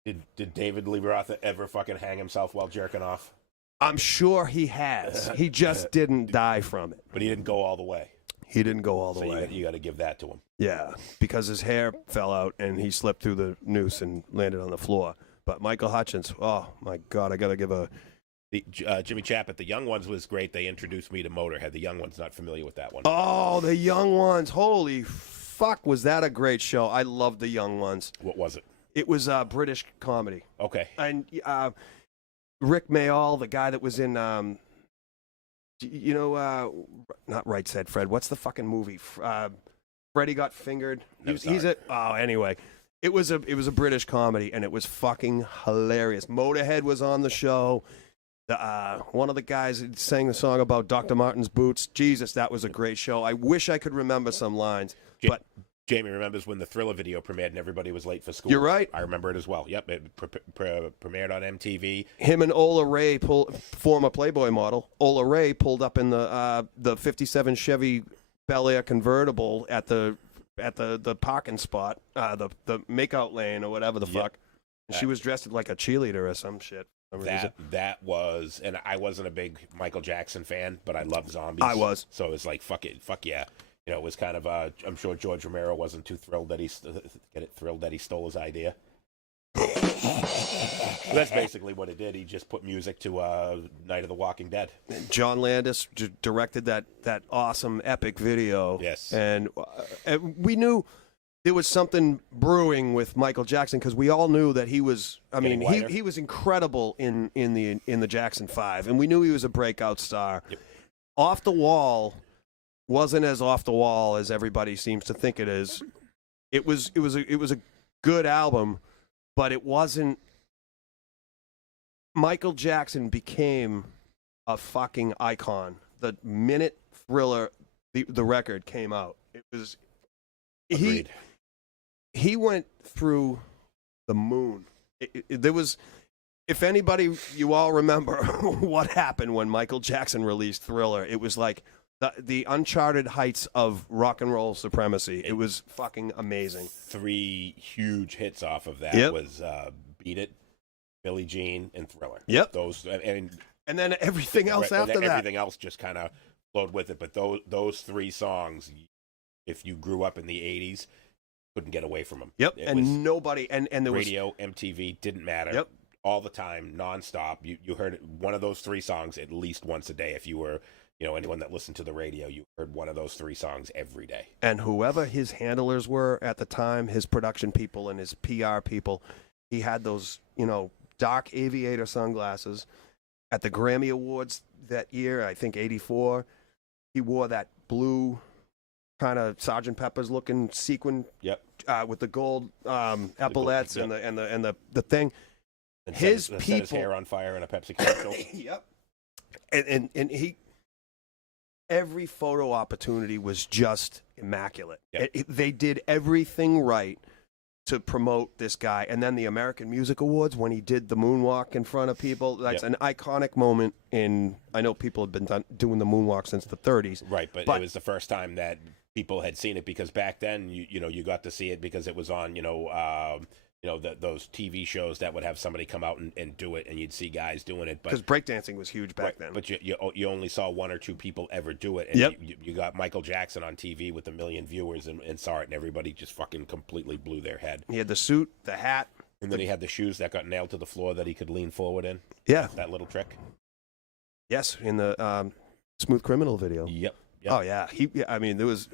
Did David Lee Roth ever fucking hang himself while jerking off? I'm sure he has. He just didn't die from it. But he didn't go all the way. He didn't go all the So way. you got to give that to him. Yeah, because his hair fell out and he slipped through the noose and landed on the floor. But Michael Hutchence, oh my God, I got to give a. Jimmy Chappitt, The Young Ones was great. They introduced me to Motorhead. The Young Ones, not familiar with that one. Oh, the Young Ones. Holy fuck, was that a great show? I loved the Young Ones. What was it? It was British comedy. Okay. And Rick Mayall, the guy that was in, not Right Said Fred. What's the fucking movie? Freddy Got Fingered. Anyway. It was a British comedy, and it was fucking hilarious. Motorhead was on the show. One of the guys sang the song about Dr. Martin's boots. Jesus, that was a great show. I wish I could remember some lines, but Jamie remembers when the Thriller video premiered and everybody was late for school. You're right. I remember it as well. Yep, it premiered on MTV. him and Ola Ray, former Playboy model, Ola Ray pulled up in the 57 Chevy Bel Air convertible at the parking spot, the makeout lane or whatever the fuck. And she was dressed like a cheerleader or some shit. That was, and I wasn't a big Michael Jackson fan, but I loved Zombies. I was. So it was like, fuck yeah. You know, it was kind of, I'm sure George Romero wasn't too thrilled that he stole his idea. That's basically what it did. He just put music to Night of the Walking Dead. John Landis directed that awesome epic video. Yes. And we knew there was something brewing with Michael Jackson because we all knew that he was. I mean, he was incredible in the Jackson 5, and we knew he was a breakout star. Yep. Off the Wall wasn't as off the wall as everybody seems to think it is. It was a good album, but it wasn't. Michael Jackson became a fucking icon the minute Thriller, the record came out. It was Agreed. He went through the moon. There was, if anybody, you all remember what happened when Michael Jackson released Thriller. It was like the uncharted heights of rock and roll supremacy. It was fucking amazing. 3 huge hits off of that was Beat It, Billie Jean, and Thriller. Yep. Those and then everything else after that. Everything else just kind of flowed with it. But those 3 songs, if you grew up in the 80s, couldn't get away from them. Yep. It and was nobody and there radio, MTV, didn't matter. Yep. All the time, nonstop. You heard one of those 3 songs at least once a day. If you were, anyone that listened to the radio, you heard one of those 3 songs every day. And whoever his handlers were at the time, his production people and his PR people, he had those, dark aviator sunglasses. At the Grammy Awards that year, I think 84, he wore that blue kind of Sgt. Pepper's looking sequin. Yep. With the gold epaulets yep. and the thing. And His set people his hair on fire in a Pepsi commercial. Yep. And he, every photo opportunity was just immaculate. Yep. They did everything right to promote this guy. And then the American Music Awards, when he did the moonwalk in front of people, that's an iconic moment I know people have been doing the moonwalk since the 30s. Right, but it was the first time that people had seen it, because back then, you got to see it because it was on, those TV shows that would have somebody come out and do it, and you'd see guys doing it. Because breakdancing was huge back then. But you only saw 1 or 2 people ever do it. And you got Michael Jackson on TV with 1 million viewers and saw it, and everybody just fucking completely blew their head. He had the suit, the hat. And then he had the shoes that got nailed to the floor that he could lean forward in. Yeah. That little trick. Yes, in the Smooth Criminal video. Yep. Oh yeah, I mean, there was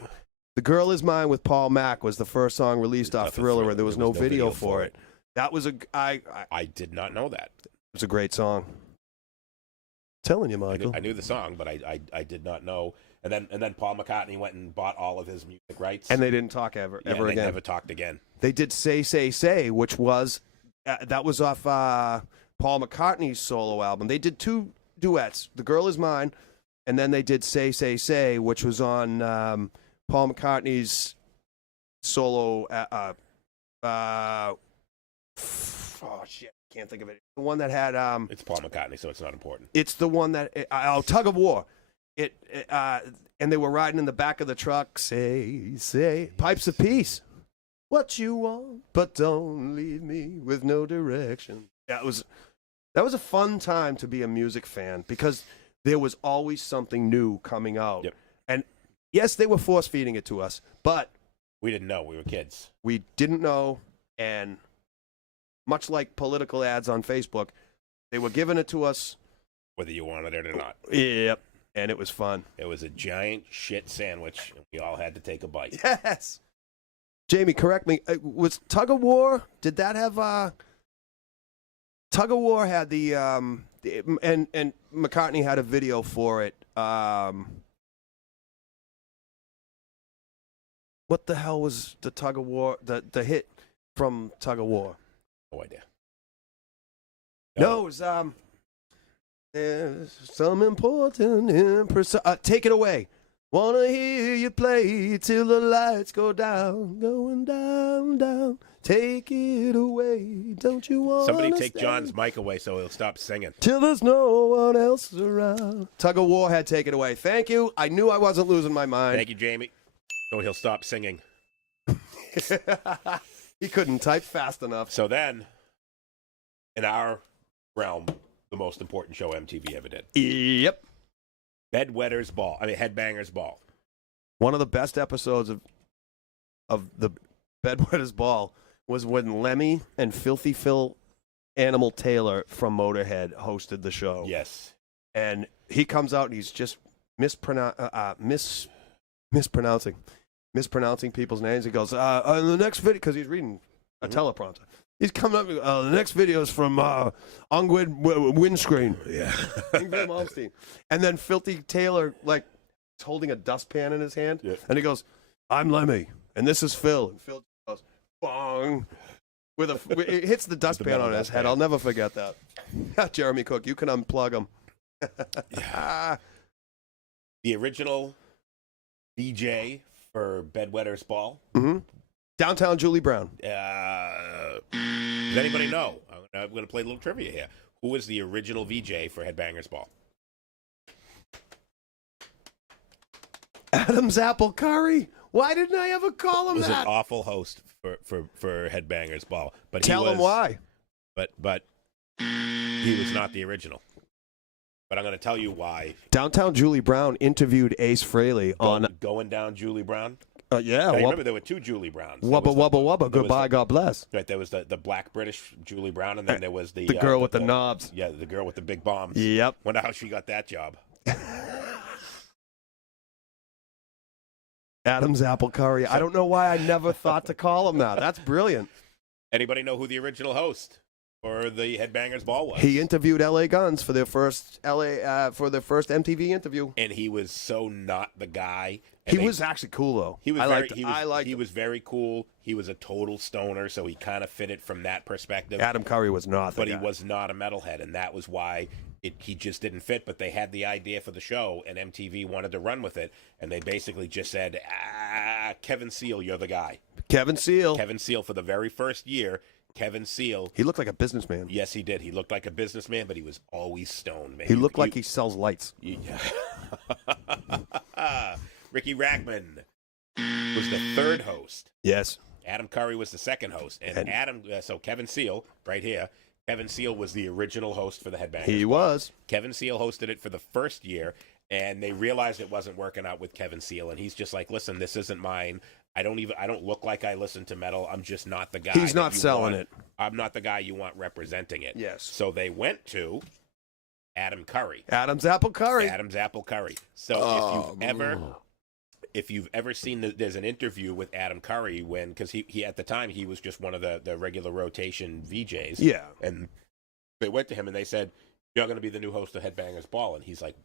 "The Girl Is Mine" with Paul Mack was the first song released off Thriller, and there was no video for it. That was I did not know that. It was a great song. Telling you, Michael. I knew the song, but I did not know. And then Paul McCartney went and bought all of his music rights. And they didn't talk ever they again. Never talked again. They did "Say Say Say," which was that was off Paul McCartney's solo album. They did 2 duets, "The Girl Is Mine," and then they did "Say Say Say," which was on Paul McCartney's solo. Oh shit, can't think of it. The one that had It's Paul McCartney, so it's not important. It's the one that Tug of War. And they were riding in the back of the truck. Say, Pipes of Peace. What you want, but don't leave me with no direction. That was a fun time to be a music fan because there was always something new coming out. Yep. And yes, they were force feeding it to us, but We didn't know. We were kids. we didn't know. And much like political ads on Facebook, they were giving it to us. Whether you wanted it or not. Yep. And it was fun. It was a giant shit sandwich, and we all had to take a bite. Yes. Jamie, correct me. Was Tug of War? Did that have Tug of War had the and McCartney had a video for it. What the hell was the Tug of War? The hit from Tug of War? No idea. No, it was there's some important take it away. Wanna hear you play till the lights go down, going down, down. Take it away, don't you want? Somebody take John's mic away so he'll stop singing. Till there's no one else around. Tug of War had "Take It Away." Thank you. I knew I wasn't losing my mind. Thank you, Jamie. So he'll stop singing. He couldn't type fast enough. So then, in our realm, the most important show MTV ever did. Yep. Headbangers Ball. One of the best episodes of the Bedwetters Ball was when Lemmy and Filthy Phil Animal Taylor from Motorhead hosted the show. Yes. And he comes out and he's just mispronouncing people's names. He goes, on the next video, because he's reading a teleprompter. He's coming up, the next video is from Ungwin Windscreen. Yeah. Ingrid Malmsteen. And then Filthy Taylor, like, is holding a dustpan in his hand. Yeah. And he goes, "I'm Lemmy, and this is Phil." And Phil goes, bong. It hits the dustpan on his head. I'll never forget that. Jeremy Cook, you can unplug him. The original DJ for Bedwetters Ball. Mm-hmm. Downtown Julie Brown. Does anybody know? I'm going to play a little trivia here. Who was the original VJ for Headbangers Ball? Adam's Apple Curry. Why didn't I ever call him He was that? an awful host for Headbangers Ball. But Tell him why. But he was not the original. But I'm going to tell you why. Downtown Julie Brown interviewed Ace Frehley on... Going Down Julie Brown? Yeah. I remember there were 2 Julie Browns. Wubba, wubba, wubba. Goodbye, God bless. Right, there was the black British Julie Brown, and then there was the girl with the knobs. Yeah, the girl with the big bombs. Yep. Wonder how she got that job. Adam's Apple Curry. I don't know why I never thought to call him that. That's brilliant. Anybody know who the original host for the Headbangers Ball was? He interviewed LA Guns for their first MTV interview. And he was so not the guy. He was actually cool though. He was he was very cool. He was a total stoner, so he kind of fit it from that perspective. Adam Curry was not, but he was not a metalhead, and that was why he just didn't fit. But they had the idea for the show, and MTV wanted to run with it, and they basically just said, Kevin Seal, you're the guy. Kevin Seal for the very first year. Kevin Seal. He looked like a businessman. Yes, he did. He looked like a businessman, but he was always stoned, man. He looked like he sells lights. Yeah. Ricky Rackman was the third host. Yes. Adam Curry was the second host. And so Kevin Seal, right here, Kevin Seal was the original host for the Headbangers. He was. Kevin Seal hosted it for the first year, and they realized it wasn't working out with Kevin Seal, and he's just like, listen, this isn't mine. I don't look like I listen to metal. I'm just not the guy. He's not selling it. I'm not the guy you want representing it. Yes. So they went to Adam Curry. Adam's Apple Curry. Adam's Apple Curry. So if you've ever seen there's an interview with Adam Curry because he at the time he was just one of the regular rotation VJs. Yeah. And they went to him and they said, "You're going to be the new host of Headbangers Ball." And he's like,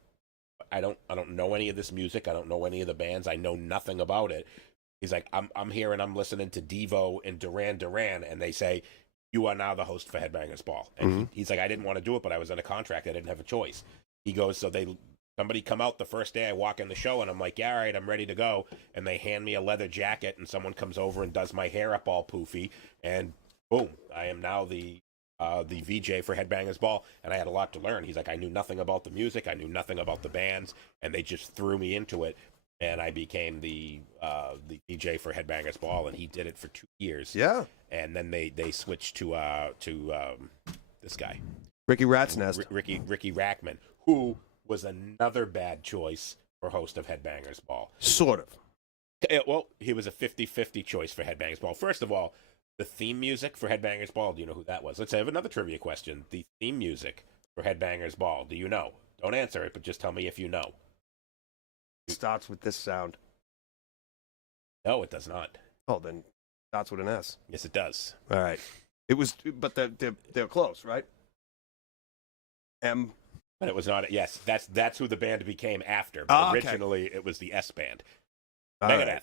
I don't know any of this music. I don't know any of the bands. I know nothing about it. He's like, I'm here and I'm listening to Devo and Duran Duran, and they say, "You are now the host for Headbangers Ball." And he's like, I didn't want to do it, but I was in a contract. I didn't have a choice. He goes, so somebody come out the first day I walk in the show, and I'm like, yeah, all right, I'm ready to go. And they hand me a leather jacket, and someone comes over and does my hair up all poofy, and boom, I am now the VJ for Headbangers Ball, and I had a lot to learn. He's like, I knew nothing about the music, I knew nothing about the bands, and they just threw me into it, and I became the VJ for Headbangers Ball, and he did it for 2 years. Yeah. And then they switched to this guy, Ricky Rat's Nest. Ricky Rackman, who was another bad choice for host of Headbangers Ball. Sort of. Well, he was a 50-50 choice for Headbangers Ball. First of all, the theme music for Headbangers Ball, do you know who that was? Let's have another trivia question. The theme music for Headbangers Ball, do you know? Don't answer it, but just tell me if you know. It starts with this sound. No, it does not. Oh, then starts with an S. Yes, it does. All right. It was, but they're close, right? M. But it was not. Yes, that's who the band became after. But okay. Originally, it was the S band. All Megadeth.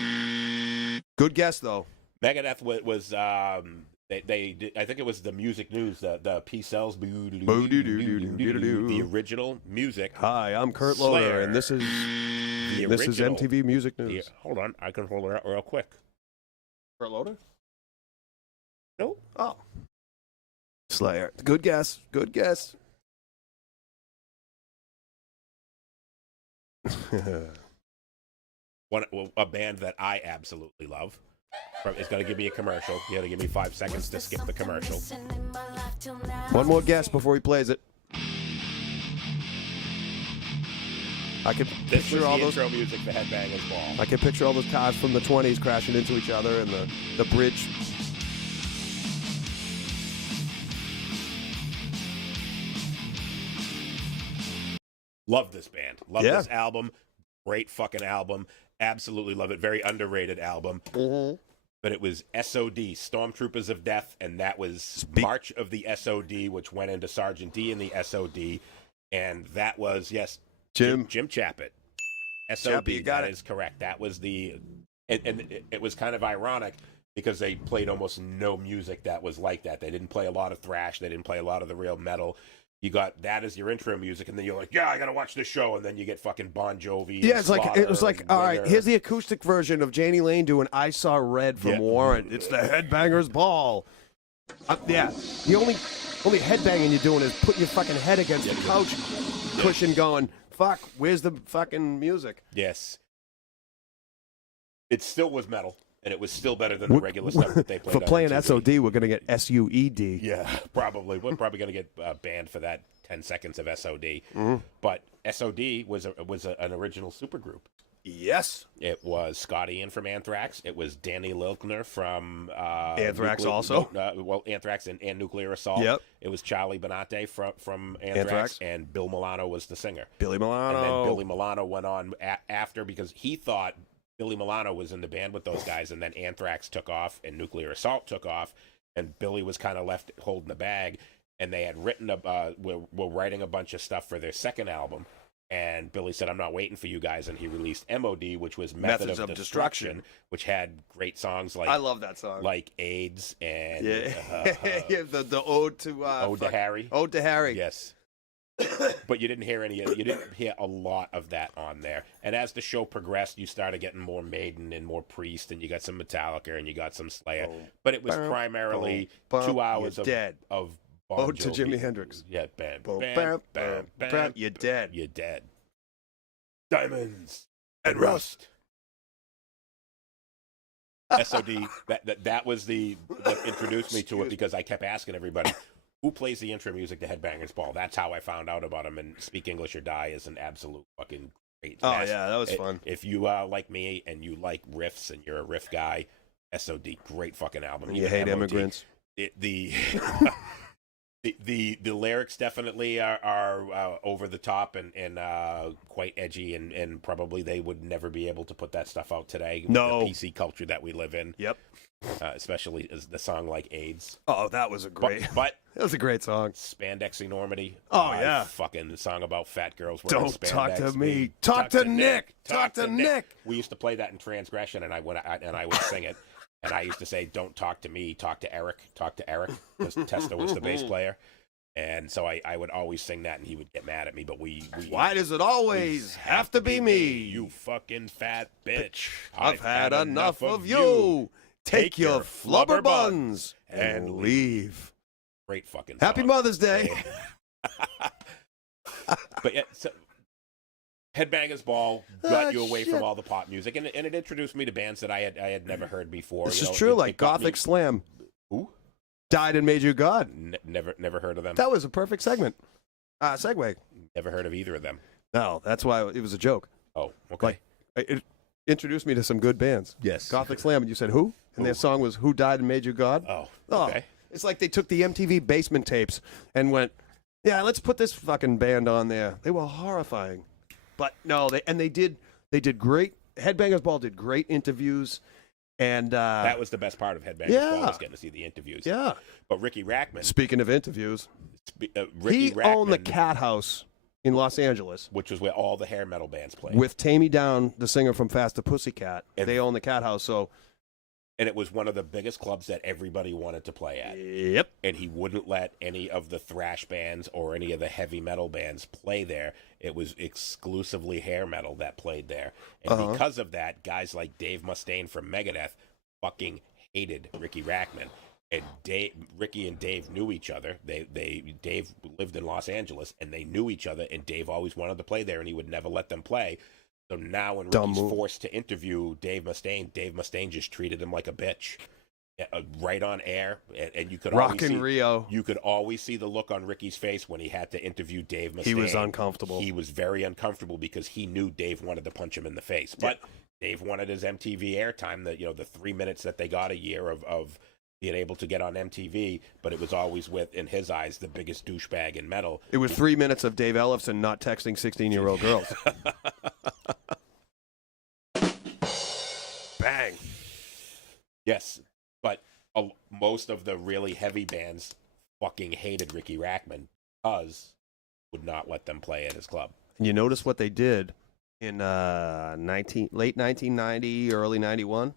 Right. Good guess, though. Megadeth was they did, I think it was the Music News, the P cells, the original music. Hi, I'm Kurt Loder, Slayer. and this is original- MTV Music News. Hold on, I can hold it out real quick. Kurt Loder? Nope. Oh. Slayer. Good guess. Good guess. A band that I absolutely love. It's going to give me a commercial. You got to give me 5 seconds to skip the commercial. One more guess before he plays it. I can This picture was all the those. intro music for Headbangers Ball. I can picture all those cars from the 20s crashing into each other and the bridge. Love this band. Love Yeah. this album. Great fucking album. Absolutely love it. Very underrated album. Mm-hmm. But it was SOD, Stormtroopers of Death, and that was March of the SOD, which went into Sergeant D in the SOD. And that was, yes, Jim Chappitt. SOD, Chappie, you got that it. is correct. That was the... And it was kind of ironic because they played almost no music that was like that. They didn't play a lot of thrash. They didn't play a lot of the real metal. You got that as your intro music, and then you're like, yeah, I got to watch this show. And then you get fucking Bon Jovi. Yeah, and it was like, Slaughter all and right, Winger. here's the acoustic version of Janie Lane doing "I Saw Red" from Yeah. Warrant. It's the Headbangers Ball. Yeah, the only headbanging you're doing is putting your fucking head against the couch cushion, going, "Fuck, where's the fucking music?" Yes. It still was metal, and it was still better than the regular stuff that they played. For on playing MTV. SOD, we're gonna get SUED. Yeah, probably. We're probably going to get banned for that 10 seconds of SOD. Mm-hmm. But SOD was an original supergroup. Yes. It was Scotty Ian from Anthrax. It was Danny Lilkner from Anthrax also. Anthrax and Nuclear Assault. Yep. It was Charlie Benante from Anthrax, and Bill Milano was the singer. Billy Milano. And then Billy Milano went on after because he thought Billy Milano was in the band with those guys, and then Anthrax took off and Nuclear Assault took off, and Billy was kind of left holding the bag. And they had written were writing a bunch of stuff for their second album. And Billy said, I'm not waiting for you guys. And he released MOD, which was Methods of Destruction, which had great songs like I love that song. like AIDS and Yeah, the ode to Ode to Harry. Ode to Harry. Yes. But you didn't hear you didn't hear a lot of that on there. And as the show progressed, you started getting more Maiden and more Priest, and you got some Metallica and you got some Slayer. But it was primarily 2 hours of Bon Ode to Jovi. Jimi Hendrix. Yeah, bam, Boom, bam, bam, bam, bam, bam, you're dead. You're dead. Diamonds And rust. SOD. That was what introduced me to it because I kept asking everybody who plays the intro music to Headbangers Ball. That's how I found out about him. And Speak English or Die is an absolute fucking great. Oh yeah, that was fun. If you like me and you like riffs and you're a riff guy, SOD, great fucking album. And you hate MOD. immigrants. The The lyrics definitely are over the top and quite edgy, and probably they would never be able to put that stuff out today. With No. the PC culture that we live in. Yep. Especially as the song like AIDS. Oh, that was a great. But That was a great song. Spandex Enormity. Oh, yeah. Fucking the song about fat girls wearing Don't spandex. talk to me. Talk to Nick. Talk to Nick. We used to play that in Transgression, and I would sing it. And I used to say, "Don't talk to me, talk to Eric, because Testa was the bass player. And so I would always sing that, and he would get mad at me. But we Why does it always have to be me? You fucking fat bitch. I've had enough of you. Take your flubber buns and leave. Great fucking Happy song. Mother's Day. But yeah, so Headbangers Ball got you away from all the pop music, and it introduced me to bands that I had never heard before. This You is know, true. it Like got me- Gothic Slam. Who? Died and made you God. Never heard of them. That was a perfect segment. Segue. Never heard of either of them. No, that's why it was a joke. Oh, okay. Like, it introduced me to some good bands. Yes. Gothic Slam, and you said who? And their song was "Who Died and Made You God." Oh, Oh, okay. it's like they took the MTV basement tapes and went, "Yeah, let's put this fucking band on there." They were horrifying, but no, they did great. Headbangers Ball did great interviews, and That was the best part of Headbangers yeah. Ball, was getting to see the interviews. yeah. But Ricky Rackman, Speaking of interviews, Ricky he Rackman, owned the Cat House in Los Angeles which was where all the hair metal bands played. with Tammy Down, the singer from Faster Pussycat. And- They own the Cat House, so And it was one of the biggest clubs that everybody wanted to play at. yep. And he wouldn't let any of the thrash bands or any of the heavy metal bands play there. It was exclusively hair metal that played there. And because of that, guys like Dave Mustaine from Megadeth fucking hated Ricky Rackman. And Ricky and Dave knew each other. Dave lived in Los Angeles, and they knew each other, and Dave always wanted to play there, and he would never let them play. So now when Dumb Ricky's move. forced to interview Dave Mustaine just treated him like a bitch. Right on air, and you could always Rockin' see, Rio. you could always see the look on Ricky's face when he had to interview Dave Mustaine. He was uncomfortable. He was very uncomfortable because he knew Dave wanted to punch him in the face. But Dave wanted his MTV airtime, the 3 minutes that they got a year of being able to get on MTV, but it was always with, in his eyes, the biggest douchebag in metal. It was 3 minutes of Dave Ellefson not texting 16-year-old girls. Bang. Yes, but most of the really heavy bands fucking hated Ricky Rackman because would not let them play at his club. And you notice what they did in late 1990, early 91?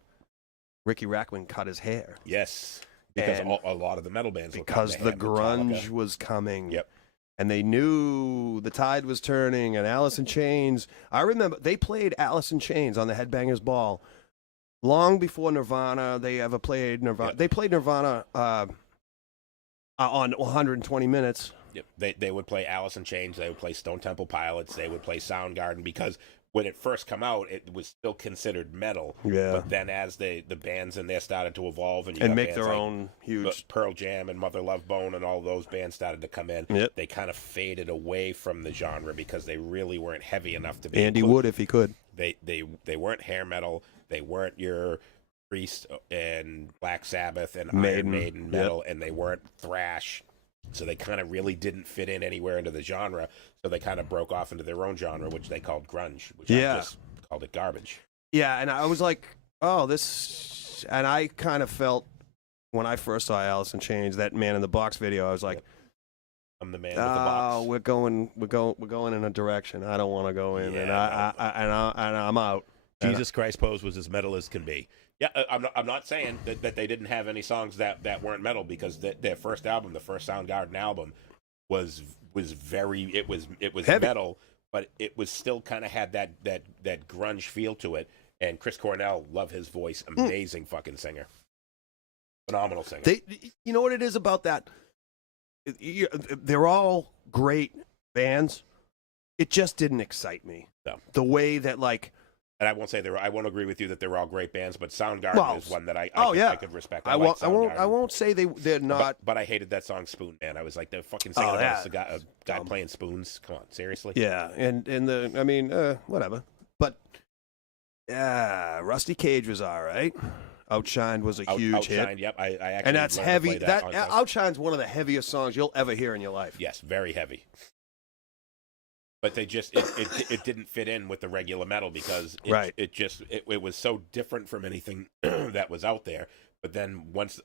Ricky Rackman cut his hair. Yes, because And a lot of the metal bands Because were the grunge was coming. Yep. And they knew the tide was turning, and Alice in Chains. I remember they played Alice in Chains on the Headbangers Ball long before Nirvana. They ever played Nirvana. Yep. They played Nirvana on 120 minutes. Yep. They would play Alice in Chains. They would play Stone Temple Pilots. They would play Soundgarden because when it first come out, it was still considered metal. Yeah. But then as the bands in there started to evolve and And make bands their like own huge. Pearl Jam and Mother Love Bone and all those bands started to come in, Yep. they kind of faded away from the genre because they really weren't heavy enough to be. Andy included. Wood, if he could. They weren't hair metal. They weren't your Priest and Black Sabbath and Maiden. Iron Maiden metal, and they weren't thrash. So they kind of really didn't fit in anywhere into the genre. So they kind of broke off into their own genre, which they called grunge, which I just called it garbage. Yeah, and I was like, oh, this. And I kind of felt when I first saw Alice in Chains, that Man in the Box video, I was like, I'm the man with the box. we're going in a direction I don't want to go in, and I'm out. Jesus Christ Pose was as metal as can be. Yeah, I'm not saying that they didn't have any songs that weren't metal because their first album, the first Soundgarden album, was very it was Heavy. metal, but it was still kind of had that grunge feel to it. And Chris Cornell, love his voice, amazing fucking singer, phenomenal singer. You know what it is about that? They're all great bands. It just didn't excite me. No. The way that And I won't say I won't agree with you that they're all great bands, but Soundgarden is one that I could respect. I won't say they're not. But I hated that song Spoon Man. I was like, they're fucking singing about a guy playing spoons. Come on, seriously? Yeah, and whatever. But Rusty Cage was all right. Outshined was a huge hit. Outshined, yep. I actually And that's learned to heavy. play That on- Outshine's one of the heaviest songs you'll ever hear in your life. Yes, very heavy. But they just it didn't fit in with the regular metal because it was so different from anything that was out there. But then once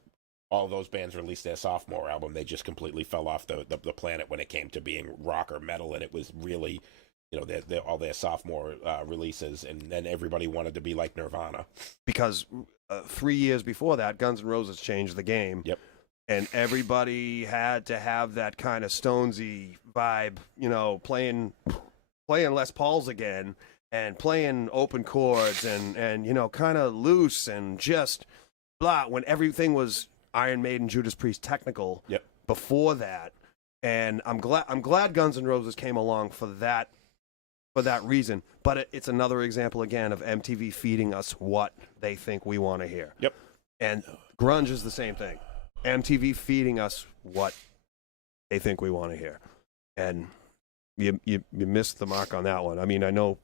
all those bands released their sophomore album, they just completely fell off the planet when it came to being rock or metal, and it was really, you know, all their sophomore releases, and then everybody wanted to be like Nirvana. Because 3 years before that, Guns N' Roses changed the game. Yep. And everybody had to have that kind of Stonesy vibe, you know, playing Les Pauls again and playing open chords and you know, kind of loose and just blah, when everything was Iron Maiden, Judas Priest technical. Yep. Before that. And I'm glad Guns N' Roses came along for that reason. But it's another example again of MTV feeding us what they think we want to hear. Yep. And grunge is the same thing. MTV feeding us what they think we want to hear. And you missed the mark on that one. I mean, I know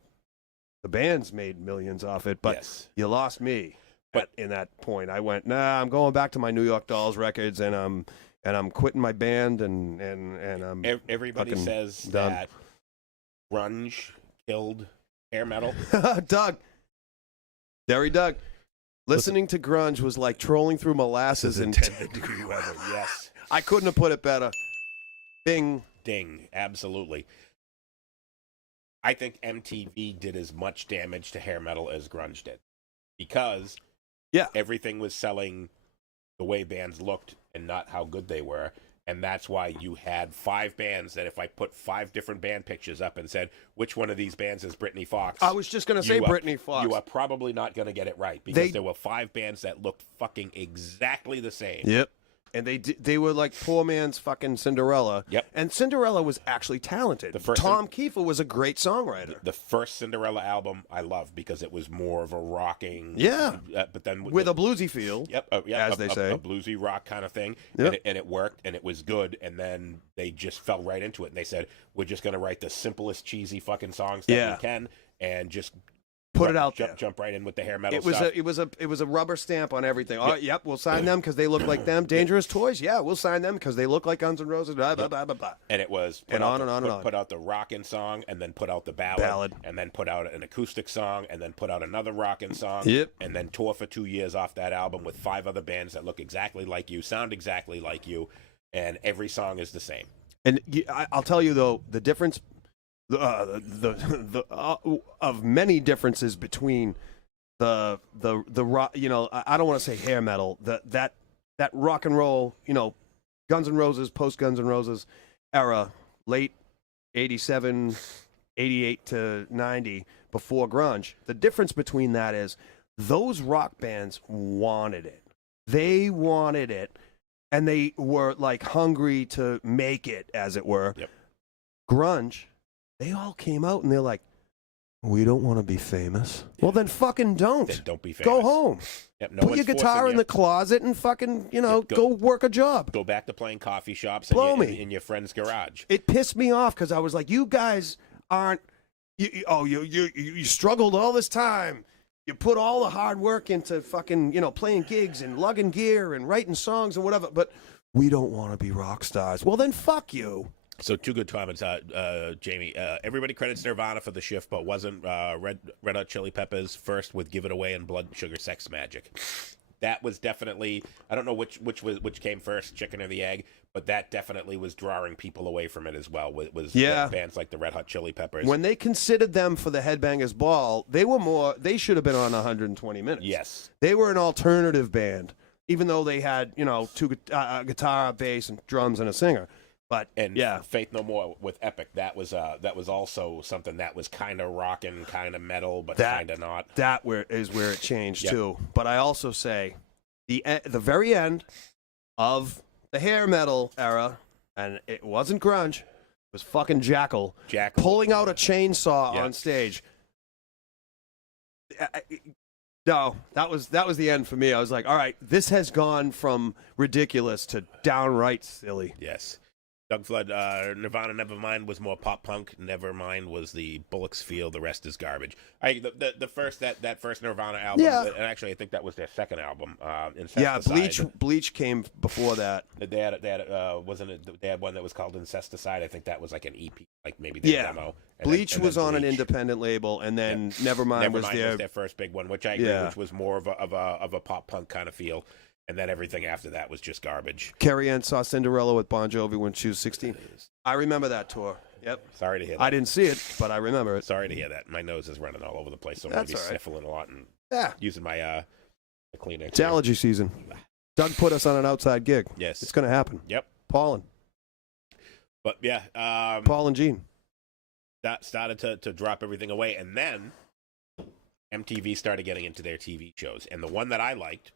the bands made millions off it, but yes. You lost me. But in that point, I went, nah, I'm going back to my New York Dolls records, and I'm quitting my band, and I'm everybody says done. that grunge killed hair metal. Doug, listening to grunge was like trolling through molasses and degree weather. Yes, I couldn't have put it better. Bing. Ding, absolutely. I think MTV did as much damage to hair metal as grunge did, because everything was selling the way bands looked and not how good they were. And that's why you had 5 bands that if I put 5 different band pictures up and said, which one of these bands is Britney Fox? I was just going to say Britney Fox. You are probably not going to get it right, because there were 5 bands that looked fucking exactly the same. Yep. And they were like poor man's fucking Cinderella. Yep. And Cinderella was actually talented. Tom Kiefer was a great songwriter. The first Cinderella album I loved because it was more of a rocking. Yeah. But then with a bluesy feel. Yep. As they say. A bluesy rock kind of thing. Yep. And it worked and it was good. And then they just fell right into it. And they said, we're just going to write the simplest cheesy fucking songs that we can and just put it out there. Jump right in with the hair metal stuff. Stuff. It was a rubber stamp on everything. All right, yep, we'll sign them because they look like them. Dangerous Toys, yeah, we'll sign them because they look like Guns N' Roses. Blah, blah, blah, blah, blah. And it was and on. Put out the rockin' song, and then put out the ballad, and then put out an acoustic song, and then put out another rockin' song, and then tour for 2 years off that album with 5 other bands that look exactly like you, sound exactly like you, and every song is the same. And I'll tell you though, the difference. Of many differences between the rock, you know, I don't want to say hair metal, that rock and roll, you know, Guns N' Roses, post Guns N' Roses era, late 87, 88 to 90, before grunge. The difference between that is those rock bands wanted it. They wanted it, and they were like hungry to make it, as it were. Yep. Grunge, they all came out and they're like, we don't want to be famous. Yeah. Well, then fucking don't. Then don't be famous. Go home. Yep, Put your guitar in the closet and fucking, you know, go work a job. Go back to playing coffee shops in your friend's garage. It pissed me off because I was like, you guys aren't, you struggled all this time. You put all the hard work into fucking, you know, playing gigs and lugging gear and writing songs and whatever, but we don't want to be rock stars. Well, then fuck you. So 2 good comments, Jamie. Everybody credits Nirvana for the shift, but wasn't Red Hot Chili Peppers first with "Give It Away" and "Blood Sugar Sex Magic"? That was definitely, I don't know which came first, chicken or the egg, but that definitely was drawing people away from it as well. Was bands like the Red Hot Chili Peppers. When they considered them for the Headbangers Ball, they should have been on 120 Minutes. Yes, they were an alternative band, even though they had, you know, 2 guitar, bass, and drums and a singer. But Faith No More with Epic, that was also something that was kind of rocking, kind of metal, but kind of not. That is where it changed too. But I also say the very end of the hair metal era, and it wasn't grunge, it was fucking Jackal pulling out a chainsaw on stage. No, that was the end for me. I was like, all right, this has gone from ridiculous to downright silly. Yes. Doug Flood, Nirvana Nevermind was more pop punk. Nevermind was the Bullocks Field. The rest is garbage. The first that first Nirvana album. Yeah. And actually, I think that was their second album. Yeah, Incesticide. Bleach came before that. They had one that was called Incesticide. I think that was like an EP, like maybe their demo. And Bleach then was on an Bleach. independent label, and then Nevermind was Nevermind was their. their first big one, which I agree, which was more of a pop punk kind of feel. And then everything after that was just garbage. Carrie Ann saw Cinderella with Bon Jovi when she was 16. I remember that tour. Yep. Sorry to hear that. I didn't see it, but I remember it. Sorry to hear that. My nose is running all over the place, so I'm going to be That's all right. sniffling a lot and Yeah. using my Kleenex. It's allergy season. Doug put us on an outside gig. Yes. It's going to happen. Yep. Pollen. But yeah, Paul and Gene. that started to drop everything away, and then MTV started getting into their TV shows, and the one that I liked,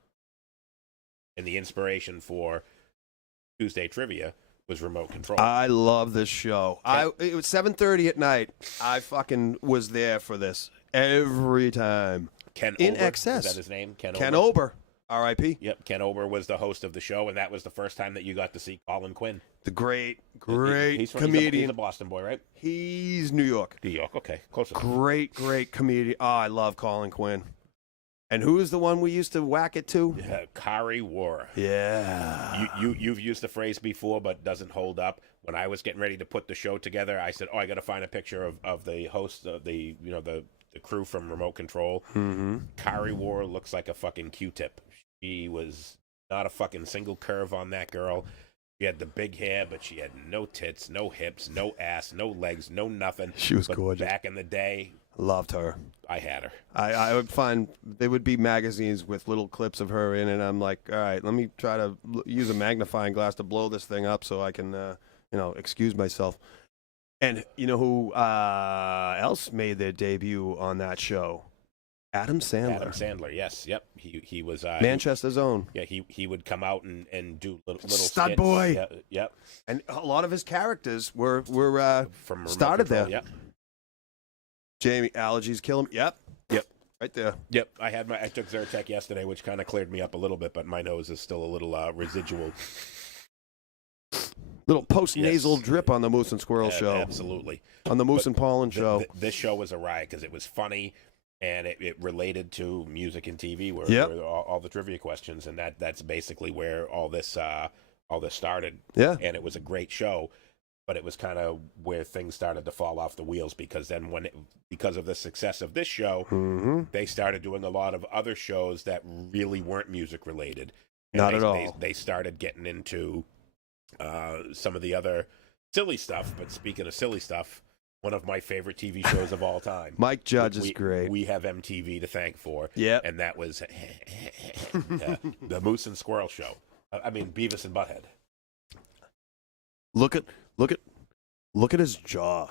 and the inspiration for Tuesday Trivia, was Remote Control. I love this show. It was 7:30 at night. I fucking was there for this every time. Ken In Ober, excess. is that his name? Ken Ober, R.I.P. Yep, Ken Ober was the host of the show, and that was the first time that you got to see Colin Quinn. The great He's comedian. He's a Boston boy, right? He's New York. New York, okay, close enough. Great comedian. Oh, I love Colin Quinn. And who is the one we used to whack it to? Yeah, Kari War. Yeah. You've used the phrase before, but doesn't hold up. When I was getting ready to put the show together, I said, "Oh, I got to find a picture of the host, of the crew from Remote Control." Mm-hmm. Kari War looks like a fucking Q-tip. She was not a fucking single curve on that girl. She had the big hair, but she had no tits, no hips, no ass, no legs, no nothing. She was But gorgeous. Back in the day, Loved her. I had her. I would find there would be magazines with little clips of her in, and I'm like, all right, let me try to use a magnifying glass to blow this thing up so I can, excuse myself. And you know who else made their debut on that show? Adam Sandler. Adam Sandler, yes, yep. He was Manchester's own. Yeah, he would come out and do little Stud skits. boy. Yeah, yep. And a lot of his characters were From Remote started Control, there. Yep. Jamie, allergies kill him. Yep. Right there. Yep. I took Zyrtec yesterday, which kind of cleared me up a little bit, but my nose is still a little residual. Little post-nasal Yes. drip on the Moose and Squirrel show. Absolutely. On the Moose But and Pollen show. This show was a riot because it was funny and it related to music and TV, where all the trivia questions, and that's basically where all this started. Yeah. And it was a great show. But it was kind of where things started to fall off the wheels, because then because of the success of this show, Mm-hmm. they started doing a lot of other shows that really weren't music related. And Not at all. They started getting into some of the other silly stuff. But speaking of silly stuff, one of my favorite TV shows of all time. Mike Judge is great. We have MTV to thank for. Yeah. And that was the Moose and Squirrel show. I mean, Beavis and Butthead. Look at his jaw.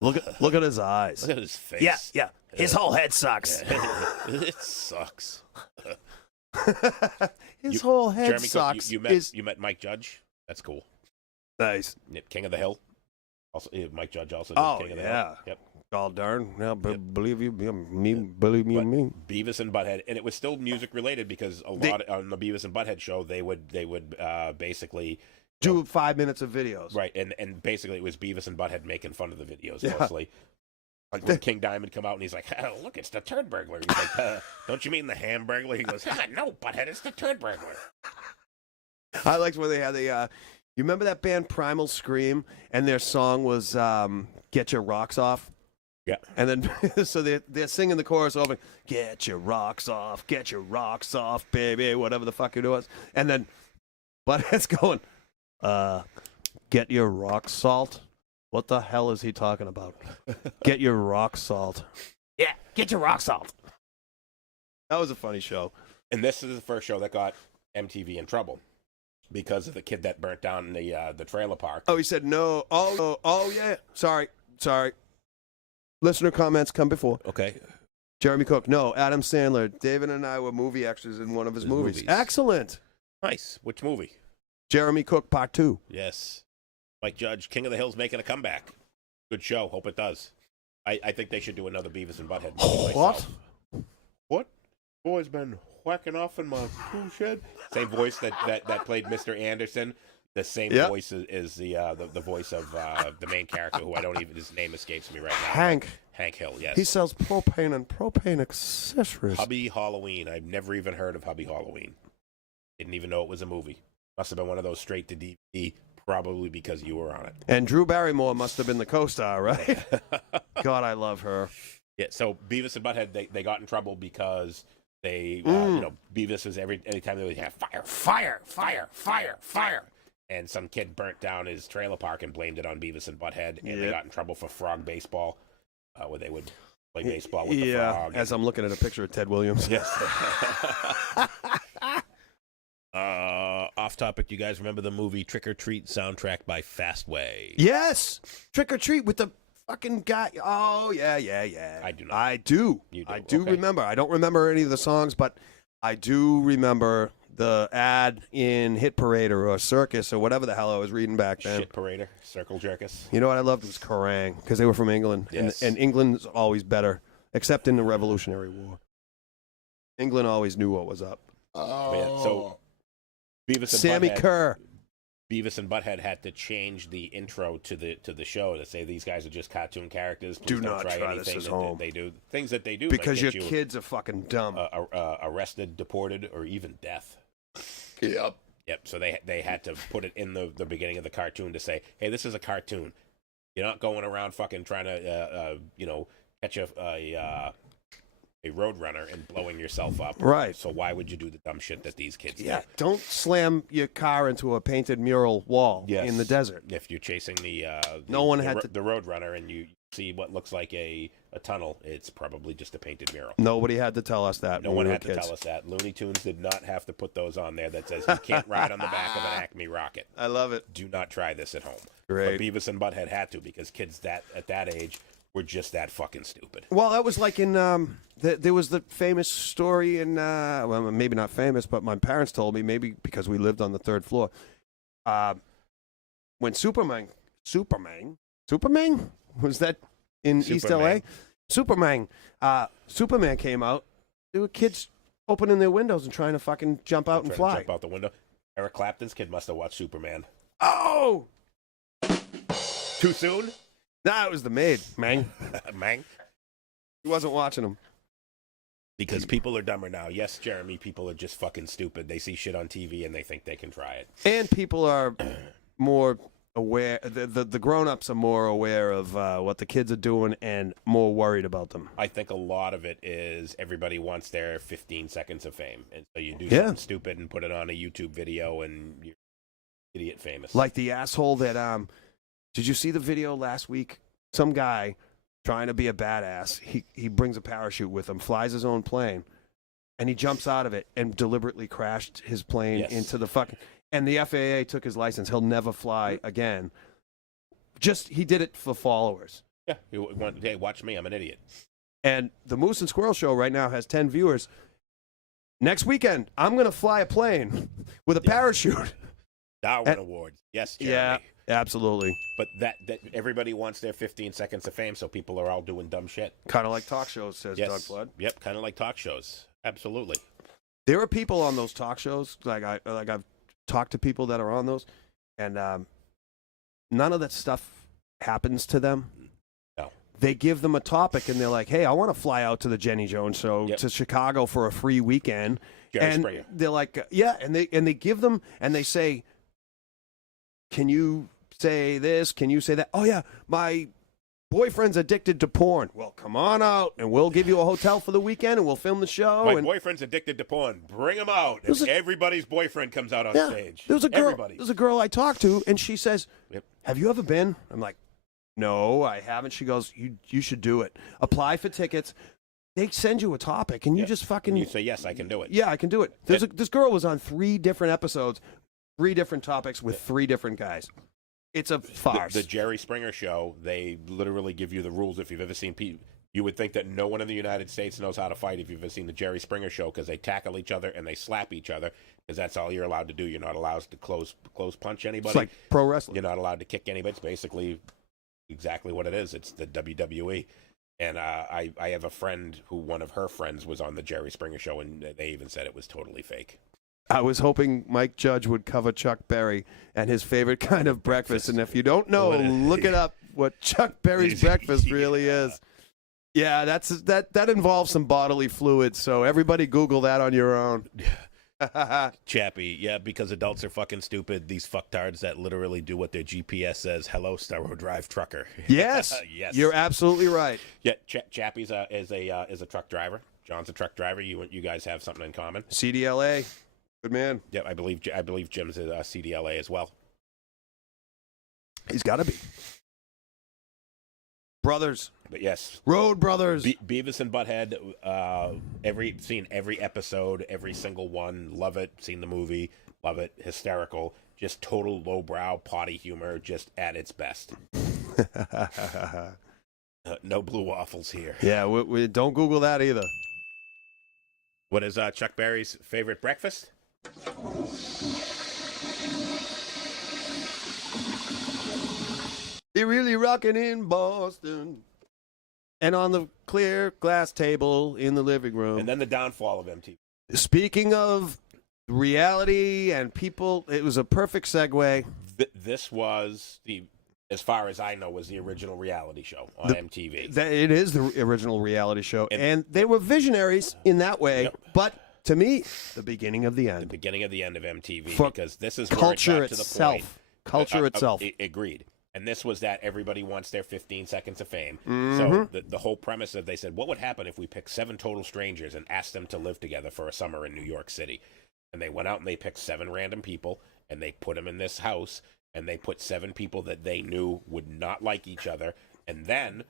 Look at his eyes. Look at his face. Yeah. His whole head sucks. It sucks. His whole head Jeremy Cook, sucks. you met Mike Judge. That's cool. Nice. King of the Hill. Also, Mike Judge also did Oh, King of the yeah. Hill. Yep. Oh darn! Yeah, Yep. believe you, me, believe me, But me. Beavis and Butthead, and it was still music related, because lot on the Beavis and Butthead show they would basically Do 5 minutes of videos. right, and basically it was Beavis and Butthead making fun of the videos Yeah. mostly. Like when King Diamond come out and he's like, oh, "Look, it's the turd burglar." He's like, "Don't you mean the Hamburglar?" He goes, "No, Butthead, it's the turd burglar." I liked when they had the. You remember that band Primal Scream, and their song was "Get Your Rocks Off." Yeah. And then, so they're singing the chorus over, "Get your rocks off, baby," whatever the fuck it was. And then, Butthead's going, "Get your rock salt." What the hell is he talking about? Get your rock salt. Yeah, get your rock salt. That was a funny show. And this is the first show that got MTV in trouble because of the kid that burnt down the trailer park. Oh, he said no. Oh, yeah. Sorry. Listener comments come before. Okay. Jeremy Cook. No, Adam Sandler. David and I were movie extras in one of his movies. Excellent. Nice. Which movie? Jeremy Cook, Part 2. Yes. Mike Judge, King of the Hill's making a comeback. Good show. Hope it does. I think they should do another Beavis and Butthead movie. What? What? Boy's been whacking off in my tool shed. Same voice that played Mr. Anderson. The same Yep. voice is the voice of the main character, who I don't even, his name escapes me right now. Hank. Hank Hill, yes. He sells propane and propane accessories. Hubby Halloween. I've never even heard of Hubby Halloween. Didn't even know it was a movie. Must have been one of those straight to DVD, probably because you were on it. And Drew Barrymore must have been the co-star, right? God, I love her. Yeah, so Beavis and Butthead, they got in trouble because they, Beavis was anytime they would have fire. And some kid burnt down his trailer park and blamed it on Beavis and Butthead. And they got in trouble for frog baseball, where they would play baseball with the frog. As I'm looking at a picture of Ted Williams. Yes. Off topic, you guys remember the movie Trick or Treat soundtrack by Fastway? Yes! Trick or Treat with the fucking guy. Oh, yeah. I do not. I do. You do? I do Okay. remember. I don't remember any of the songs, but I do remember the ad in Hit Parade or Circus or whatever the hell I was reading back then. Shit parader, circle jerkus. You know what I loved was Kerrang, because they were from England. Yes. And England's always better, except in the Revolutionary War. England always knew what was up. Man, so Beavis and Sammy Butthead, Kerr. Beavis and Butthead had to change the intro to the show to say these guys are just cartoon characters. Please Do don't not try this anything at that home. they do. Things that they do Because might your get you kids are fucking dumb. arrested, deported, or even death. Yep. Yep. So they had to put it in the beginning of the cartoon to say, hey, this is a cartoon. You're not going around fucking trying to catch a road runner and blowing yourself up. Right. So why would you do the dumb shit that these kids Yeah, do? don't slam your car into a painted mural wall Yes. in the desert. If you're chasing the road runner and you see what looks like a tunnel, it's probably just a painted mural. Nobody had to tell us that. No when one we were had to kids. tell us that. Looney Tunes did not have to put those on there that says you can't ride on the back of an Acme rocket. I love it. Do not try this at home. Great. But Beavis and Butthead had to, because kids at that age were just that fucking stupid. Well, that was like in there was the famous story in well, maybe not famous, but my parents told me, maybe because we lived on the third floor. When Superman was that in East LA? Superman came out. There were kids opening their windows and trying to fucking jump out and Trying to fly. jump out the window. Eric Clapton's kid must have watched Superman. Oh, Too soon? nah, it was the maid, man. Man. He wasn't watching them. Because people are dumber now. Yes, Jeremy, people are just fucking stupid. They see shit on TV and they think they can try it. And people are more aware. The grown-ups are more aware of what the kids are doing and more worried about them. I think a lot of it is everybody wants their 15 seconds of fame. And so you do Yeah. something stupid and put it on a YouTube video and you're idiot famous. Like the asshole that did you see the video last week? Some guy trying to be a badass. He brings a parachute with him, flies his own plane, and he jumps out of it and deliberately crashed his plane Yes. into the fucking. And the FAA took his license. He'll never fly again. Just he did it for followers. Yeah. Hey, watch me. I'm an idiot. And the Moose and Squirrel Show right now has 10 viewers. Next weekend, I'm going to fly a plane with a parachute. Darwin Awards. Yes, Jeremy. Yeah, absolutely. But that everybody wants their 15 seconds of fame, so people are all doing dumb shit. Kind of like talk shows, says Yes. Doug Flood. Yep, kind of like talk shows. Absolutely. There are people on those talk shows, I've talked to people that are on those, and none of that stuff happens to them. No. They give them a topic, and they're like, hey, I want to fly out to the Jenny Jones show Yep. to Chicago for a free weekend. Jerry and Springer. they're like, yeah, and they give them, and they say, can you say this? Can you say that? Oh, yeah, my boyfriend's addicted to porn. Well, come on out, and we'll give you a hotel for the weekend, and we'll film the show. My and boyfriend's addicted to porn. Bring him out. There's a- Everybody's boyfriend comes out on yeah, stage. There was a girl. Everybody. There's a girl I talked to, and she says, Yep. have you ever been? I'm like, no, I haven't. She goes, you should do it. Apply for tickets. They send you a topic, and you Yeah. just fucking. And you say, yes, I can do it. Yeah, I can do it. This girl was on 3 different episodes, 3 different topics with 3 different guys. It's a farce. The Jerry Springer show, they literally give you the rules. If you've ever seen people, you would think that no one in the United States knows how to fight if you've ever seen the Jerry Springer show, because they tackle each other and they slap each other, because that's all you're allowed to do. You're not allowed to close punch anybody. It's like pro wrestling. You're not allowed to kick anybody. It's basically exactly what it is. It's the WWE. And I have a friend who one of her friends was on the Jerry Springer show, and they even said it was totally fake. I was hoping Mike Judge would cover Chuck Berry and his favorite kind of breakfast. And if you don't know, look it up, what Chuck Berry's breakfast really is. Yeah, that involves some bodily fluids, so everybody Google that on your own. Chappie, yeah, because adults are fucking stupid. These fucktards that literally do what their GPS says. Hello, Starro Drive trucker. Yes, yes, you're absolutely right. Yeah, Chappie's is a truck driver. John's a truck driver. You guys have something in common. CDLA, good man. Yeah, I believe Jim's a CDLA as well. He's got to be. Brothers. But yes, Road Brothers. Beavis and Butthead. Seen every episode, every single one. Love it. Seen the movie. Love it. Hysterical. Just total lowbrow potty humor, just at its best. No blue waffles here. Yeah, we don't Google that either. What is Chuck Berry's favorite breakfast? He really rocking in Boston. And on the clear glass table in the living room. And then the downfall of MTV. Speaking of reality and people, it was a perfect segue. This was as far as I know, was the original reality show on MTV. It is the original reality show. And they were visionaries in that way. Yep. But to me, the beginning of the end. The beginning of the end of MTV. For because this is culture where it got itself. To the point. Culture itself. Agreed. And this was that everybody wants their 15 seconds of fame. Mm-hmm. So the whole premise of they said, what would happen if we picked 7 total strangers and asked them to live together for a summer in New York City? And they went out and they picked 7 random people and they put them in this house and they put 7 people that they knew would not like each other. And then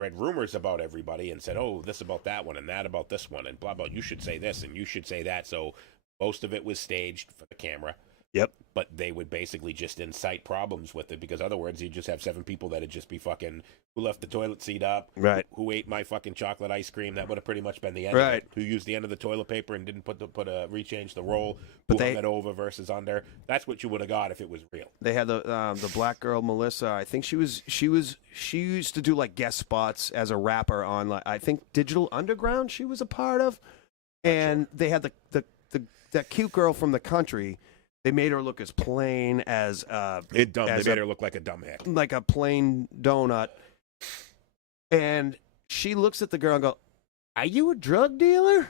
read rumors about everybody and said, oh, this about that one and that about this one and blah, blah. You should say this and you should say that. So most of it was staged for the camera. Yep. But they would basically just incite problems with it because other words, you'd just have 7 people that'd just be fucking, who left the toilet seat up? Right. Who ate my fucking chocolate ice cream? That would have pretty much been the end right. of it. Who used the end of the toilet paper and didn't rechange the roll? Who hung it over versus under? That's what you would have got if it was real. They had the black girl Melissa. I think she used to do like guest spots as a rapper on like I think Digital Underground. She was a part of, and they had that cute girl from the country. They made her look as plain as they made her look like a dumbhead, like a plain donut. And she looks at the girl and goes, "Are you a drug dealer?" And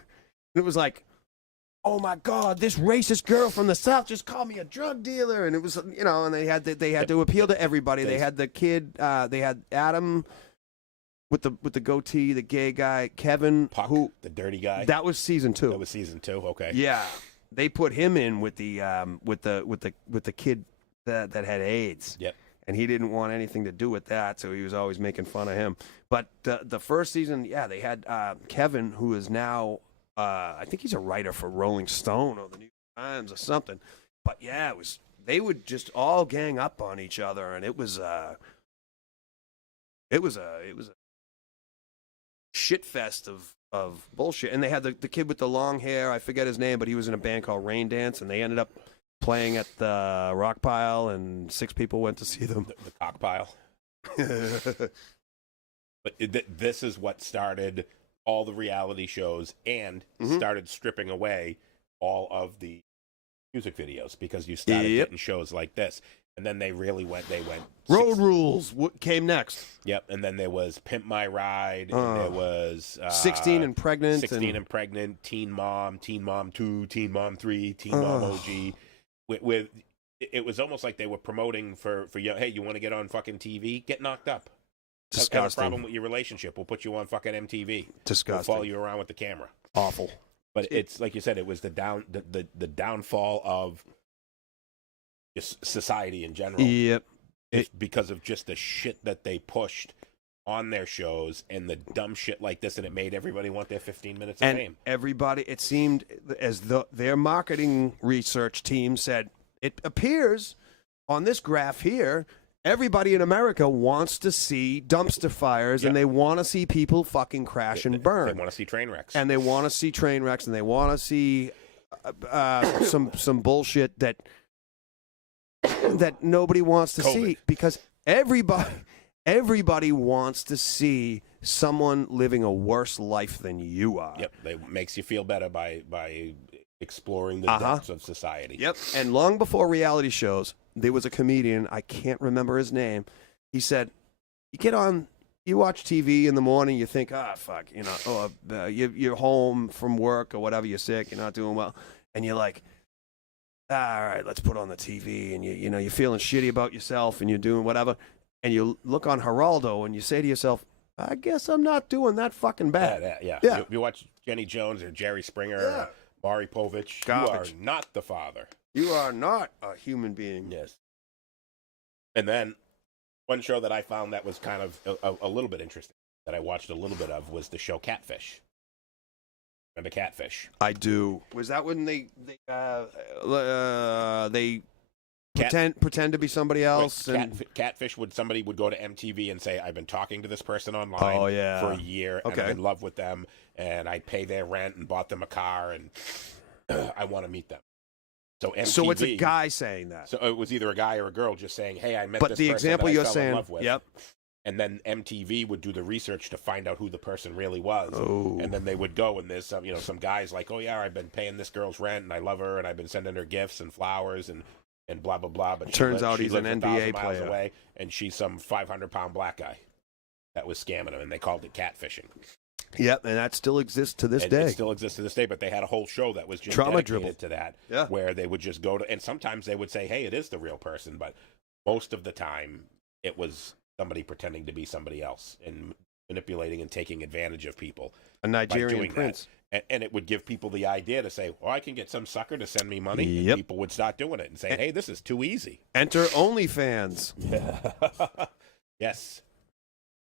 it was like, "Oh my God, this racist girl from the South just called me a drug dealer." And it was, and they had to appeal to everybody. They had the kid, they had Adam with the goatee, the gay guy, Kevin, Puck, the dirty guy. That was season 2. That was season 2. Okay. Yeah. They put him in with the kid that had AIDS. Yep. And he didn't want anything to do with that, so he was always making fun of him. But the first season, they had Kevin, who is now I think he's a writer for Rolling Stone or the New York Times or something. But yeah, they would just all gang up on each other, and it was a shit fest of bullshit. And they had the kid with the long hair, I forget his name, but he was in a band called Rain Dance, and they ended up playing at the Rock Pile, and 6 people went to see them. The Cock Pile. But this is what started all the reality shows and started stripping away all of the music videos because you started getting shows like this. And then they went Road Rules came next. Yep, and then there was Pimp My Ride, and there was 16 and Pregnant. 16 and Pregnant, Teen Mom 2, Teen Mom 3, Teen Mom OG. With it was almost like they were promoting for hey, you want to get on fucking TV? Get knocked up. Disgusting. Have a problem with your relationship? We'll put you on fucking MTV. Disgusting. We'll follow you around with the camera. Awful. But it's like you said, it was the downfall of just society in general. Yep. It's because of just the shit that they pushed on their shows and the dumb shit like this, and it made everybody want their 15 minutes of fame. Everybody, it seemed as though their marketing research team said, it appears on this graph here, everybody in America wants to see dumpster fires, and they want to see people fucking crash and burn. They want to see train wrecks. And they want to see train wrecks, and they want to see some bullshit that nobody wants to see, because everybody wants to see someone living a worse life than you are. Yep, it makes you feel better by exploring the depths of society. Yep. And long before reality shows, there was a comedian, I can't remember his name. He said, you get on, you watch TV in the morning, you think, fuck, you're home from work or whatever, you're sick, you're not doing well. And you're like, all right, let's put on the TV. And you're feeling shitty about yourself and you're doing whatever. And you look on Geraldo and you say to yourself, I guess I'm not doing that fucking bad. Yeah. You watch Jenny Jones or Jerry Springer or Maury Povich. Garbage. You are not the father. You are not a human being. Yes. And then one show that I found that was kind of a little bit interesting that I watched a little bit of was the show Catfish. Remember Catfish? I do. Was that when they pretend to be somebody else? Catfish somebody would go to MTV and say, I've been talking to this person online for a year, and I'm in love with them, and I pay their rent and bought them a car, and I want to meet them. So MTV, so it's a guy saying that. So it was either a guy or a girl just saying, hey, I met but this the person example that I you're fell saying, in love with. Yep. And then MTV would do the research to find out who the person really was. Oh. And then they would go, and there's some guys like, oh yeah, I've been paying this girl's rent, and I love her, and I've been sending her gifts and flowers and blah blah blah. But turns out he's an lives NBA 1,000 miles player, away, and she's some 500-pound black guy that was scamming him, and they called it catfishing. Yep, and that still exists to this day. It still exists to this day, but they had a whole show that was just Trauma dedicated to that, where they would just go to, and sometimes they would say, hey, it is the real person, but most of the time it was somebody pretending to be somebody else and manipulating and taking advantage of people. A Nigerian prince. And it would give people the idea to say, well, I can get some sucker to send me money. Yep. And people would start doing it and say, hey, this is too easy. Enter OnlyFans. Yes.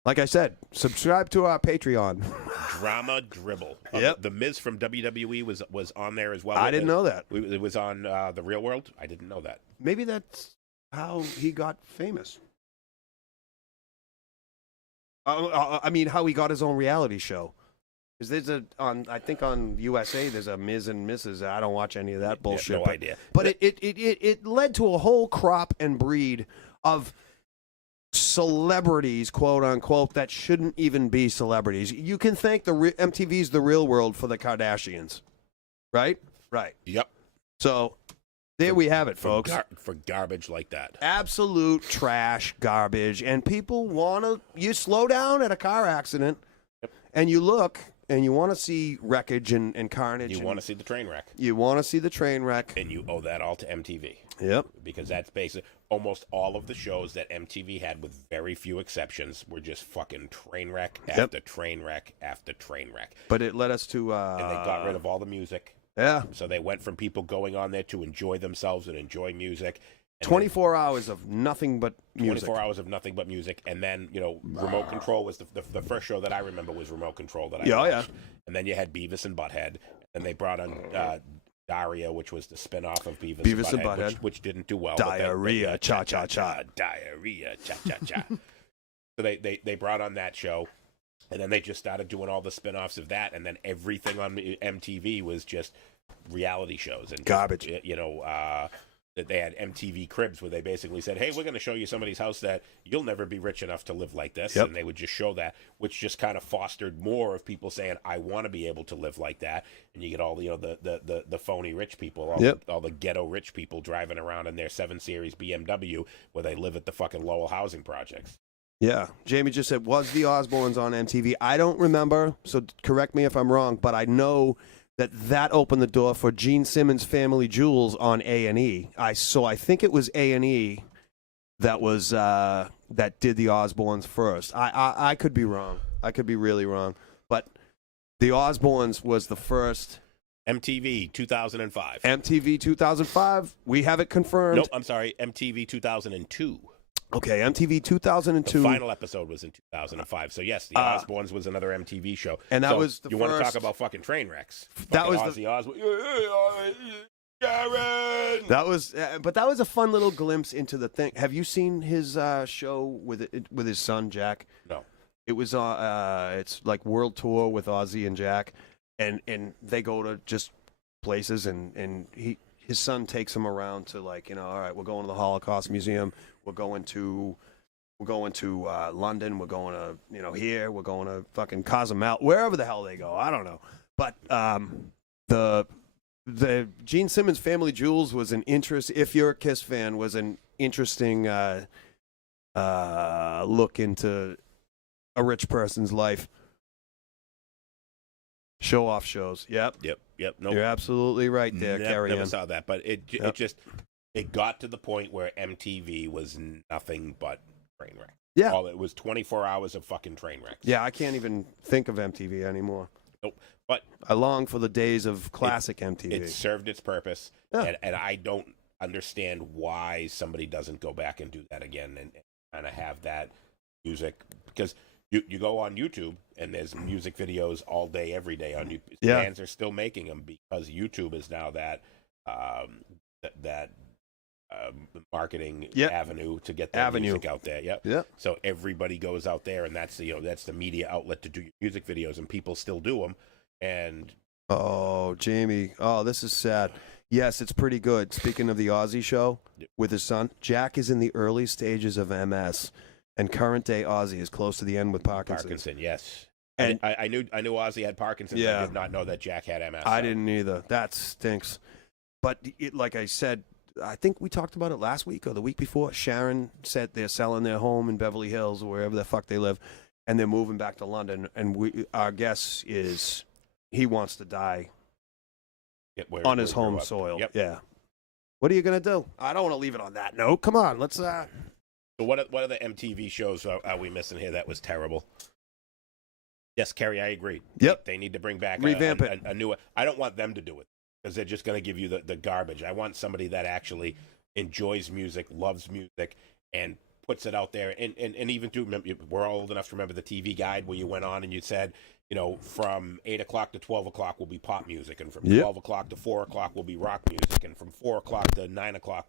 Like I said, subscribe to our Patreon. Drama Dribble. Yep. The Miz from WWE was on there as well. I didn't know that. It was on The Real World. I didn't know that. Maybe that's how he got famous. I mean, how he got his own reality show. Because there's I think on USA, there's a Ms. and Mrs. I don't watch any of that bullshit. No idea. But it led to a whole crop and breed of celebrities, quote unquote, that shouldn't even be celebrities. You can thank MTV's The Real World for the Kardashians, right? Right. Yep. So there we have it, folks. For garbage like that. Absolute trash garbage. And people you slow down at a car accident, and you look, and you want to see wreckage and carnage. You want to see the train wreck. You want to see the train wreck. And you owe that all to MTV. Yep. Because that's basically almost all of the shows that MTV had, with very few exceptions, were just fucking train wreck after train wreck after train wreck. But it led us to... and they got rid of all the music. Yeah. So they went from people going on there to enjoy themselves and enjoy music. 24 hours of nothing but music. 24 hours of nothing but music. And then, Remote Control was the first show that I remember was Remote Control that I watched. And then you had Beavis and Butthead. And they brought on Daria, which was the spin-off of Beavis and Butthead. Which didn't do well. Diarrhea, cha-cha-cha. Diarrhea, cha-cha-cha. So they brought on that show. And then they just started doing all the spin-offs of that. And then everything on MTV was just reality shows. And garbage. That they had MTV Cribs, where they basically said, hey, we're going to show you somebody's house that you'll never be rich enough to live like this. And they would just show that, which just kind of fostered more of people saying, I want to be able to live like that. And you get all the phony rich people, all the ghetto rich people driving around in their 7 Series BMW, where they live at the fucking Lowell housing projects. Yeah. Jamie just said, was the Osbournes on MTV? I don't remember, so correct me if I'm wrong, but I know that opened the door for Gene Simmons' Family Jewels on A&E. So I think it was A&E that was that did the Osbournes first. I could be wrong. I could be really wrong. But the Osbournes was the first. MTV 2005. MTV 2005. We have it confirmed. Nope, I'm sorry. MTV 2002. Okay, MTV 2002. The final episode was in 2005. So, yes, the Osbournes was another MTV show. And that was the You want to talk about fucking train wrecks. That was Ozzy Osbourne. Karen! But that was a fun little glimpse into the thing. Have you seen his show with his son, Jack? No. It was, it's like World Tour with Ozzy and Jack. And they go to just places, and his son takes him around to, like, all right, we're going to the Holocaust Museum. We're going to London. We're going to, here. We're going to fucking Cozumel, wherever the hell they go. I don't know. But the the Gene Simmons Family Jewels was an interest. If you're a Kiss fan, was an interesting look into a rich person's life. Show off shows. Yep. Yep. No, You're absolutely right there, Carrie never Ann. saw that, but it got to the point where MTV was nothing but train wreck. Yeah. All it was 24 hours of fucking train wrecks. Yeah, I can't even think of MTV anymore. Nope. But I long for the days of classic MTV. it served its purpose, Yeah. and I don't understand why somebody doesn't go back and do that again and kind of have that music, because you go on YouTube and there's music videos all day, every day on YouTube. Yeah. Bands are still making them because YouTube is now that marketing avenue to get their music out there. Yep. Yep. So everybody goes out there, and that's the media outlet to do your music videos, and people still do them. And oh, Jamie. Oh, this is sad. Yes, it's pretty good. Speaking of the Ozzy show with his son, Jack is in the early stages of MS, and current day Ozzy is close to the end with Parkinson's. Yes. And I knew Ozzy had Parkinson's. Yeah. I did not know that Jack had MS. I didn't either. That stinks. But like I said, I think we talked about it last week or the week before. Sharon said they're selling their home in Beverly Hills or wherever the fuck they live, and they're moving back to London. And our guess is he wants to die on his home soil. Yep. Yeah. What are you gonna do? I don't want to leave it on that note. Come on, let's. So what other MTV shows are we missing here that was terrible? Yes, Kerry, I agree. Yep. They need to bring back Revamp a new. I don't want them to do it because they're just going to give you the garbage. I want somebody that actually enjoys music, loves music, and puts it out there. And even we're all old enough to remember the TV Guide where you went on and you said, from 8 o'clock to 12 o'clock will be pop music, and from 12 o'clock to 4 o'clock will be rock music, and from 4 o'clock to 9 o'clock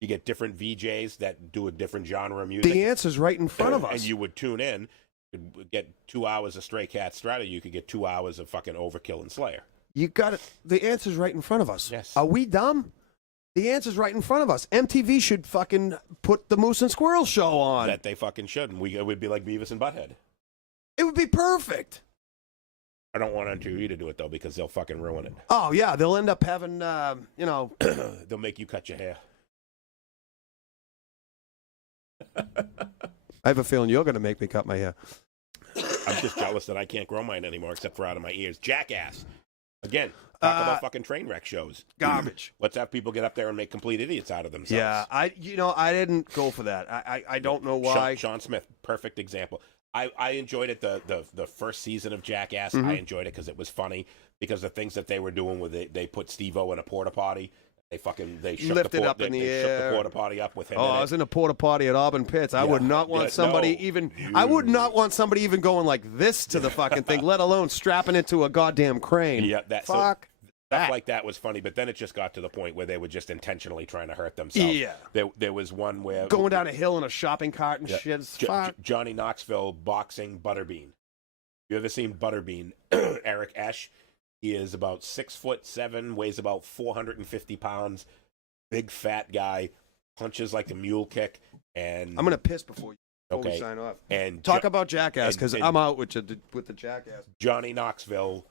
you get different VJs that do a different genre of music. The answer's right in front of us. And you would tune in, you'd get 2 hours of Stray Cat Strata, you could get 2 hours of fucking Overkill and Slayer. You got it. The answer's right in front of us. Yes. Are we dumb? The answer's right in front of us. MTV should fucking put the Moose and Squirrel show on. That they fucking should, and it would be like Beavis and Butthead. It would be perfect. I don't want MTV to do it, though, because they'll fucking ruin it. Oh, yeah. They'll end up having, They'll make you cut your hair. I have a feeling you're going to make me cut my hair. I'm just jealous that I can't grow mine anymore, except for out of my ears. Jackass. Again, talk about fucking train wreck shows. Garbage. Let's have people get up there and make complete idiots out of themselves. Yeah, I didn't go for that. I don't know why. Sean Smith, perfect example. I enjoyed it the first season of Jackass. Mm-hmm. I enjoyed it because it was funny, because the things that they were doing with it, they put Steve-O in a porta potty. They shook Lifted the up in the shook the air. porta potty up with him. Oh, in I it. was in a porta potty at Auburn Pits. I would not want somebody even. No. I would not want somebody even going like this to the fucking thing, let alone strapping it to a goddamn crane. Yeah, fuck. Stuff like that was funny, but then it just got to the point where they were just intentionally trying to hurt themselves. Yeah. There was one where Going down a hill in a shopping cart and shit. It's fuck. Johnny Knoxville boxing Butterbean. You ever seen Butterbean? Eric Esch. He is about 6'7", weighs about 450 pounds. Big fat guy, punches like a mule kick. And I'm gonna piss before we okay. sign off. And Talk about Jackass, because and- I'm out with the Jackass. Johnny Knoxville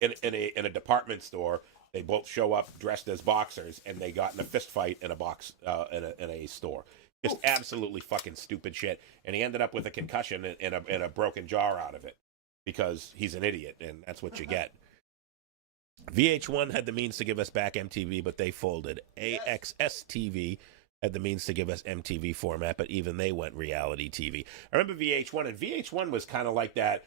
in a department store. They both show up dressed as boxers, and they got in a fist fight in a store. Just absolutely fucking stupid shit. And he ended up with a concussion and a broken jaw out of it because he's an idiot, and that's what you get. VH1 had the means to give us back MTV, but they folded. AXS TV had the means to give us MTV format, but even they went reality TV. I remember VH1, and VH1 was kind of like that,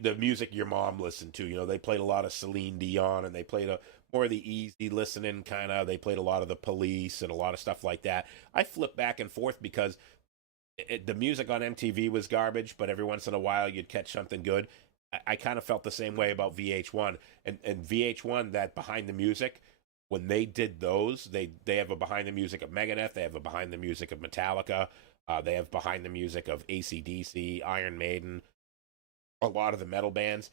the music your mom listened to. They played a lot of Celine Dion, and they played more of the easy listening kind of. They played a lot of the Police and a lot of stuff like that. I flipped back and forth because the music on MTV was garbage, but every once in a while you'd catch something good. I kind of felt the same way about VH1. And VH1, that behind the music, when they did those, they have a behind the music of Megadeth, they have a behind the music of Metallica, they have behind the music of AC/DC, Iron Maiden, a lot of the metal bands.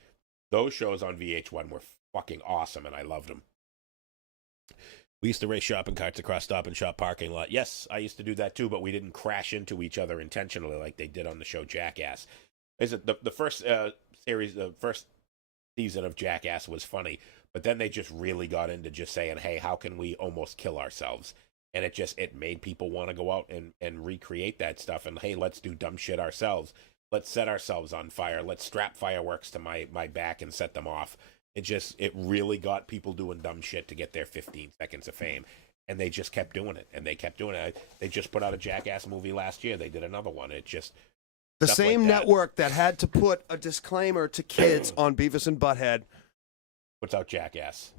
Those shows on VH1 were fucking awesome, and I loved them. We used to race shopping carts across Stop and Shop parking lot. Yes, I used to do that too, but we didn't crash into each other intentionally like they did on the show Jackass. Is it the first series, the first season of Jackass was funny, But then they just really got into just saying, hey, how can we almost kill ourselves? And it made people want to go out and recreate that stuff. And, hey, let's do dumb shit ourselves. Let's set ourselves on fire. Let's strap fireworks to my back and set them off. It really got people doing dumb shit to get their 15 seconds of fame. And they just kept doing it. And they kept doing it. They just put out a Jackass movie last year. They did another one. It just... The stuff same like that. network that had to put a disclaimer to kids on Beavis and Butthead. Puts out Jackass.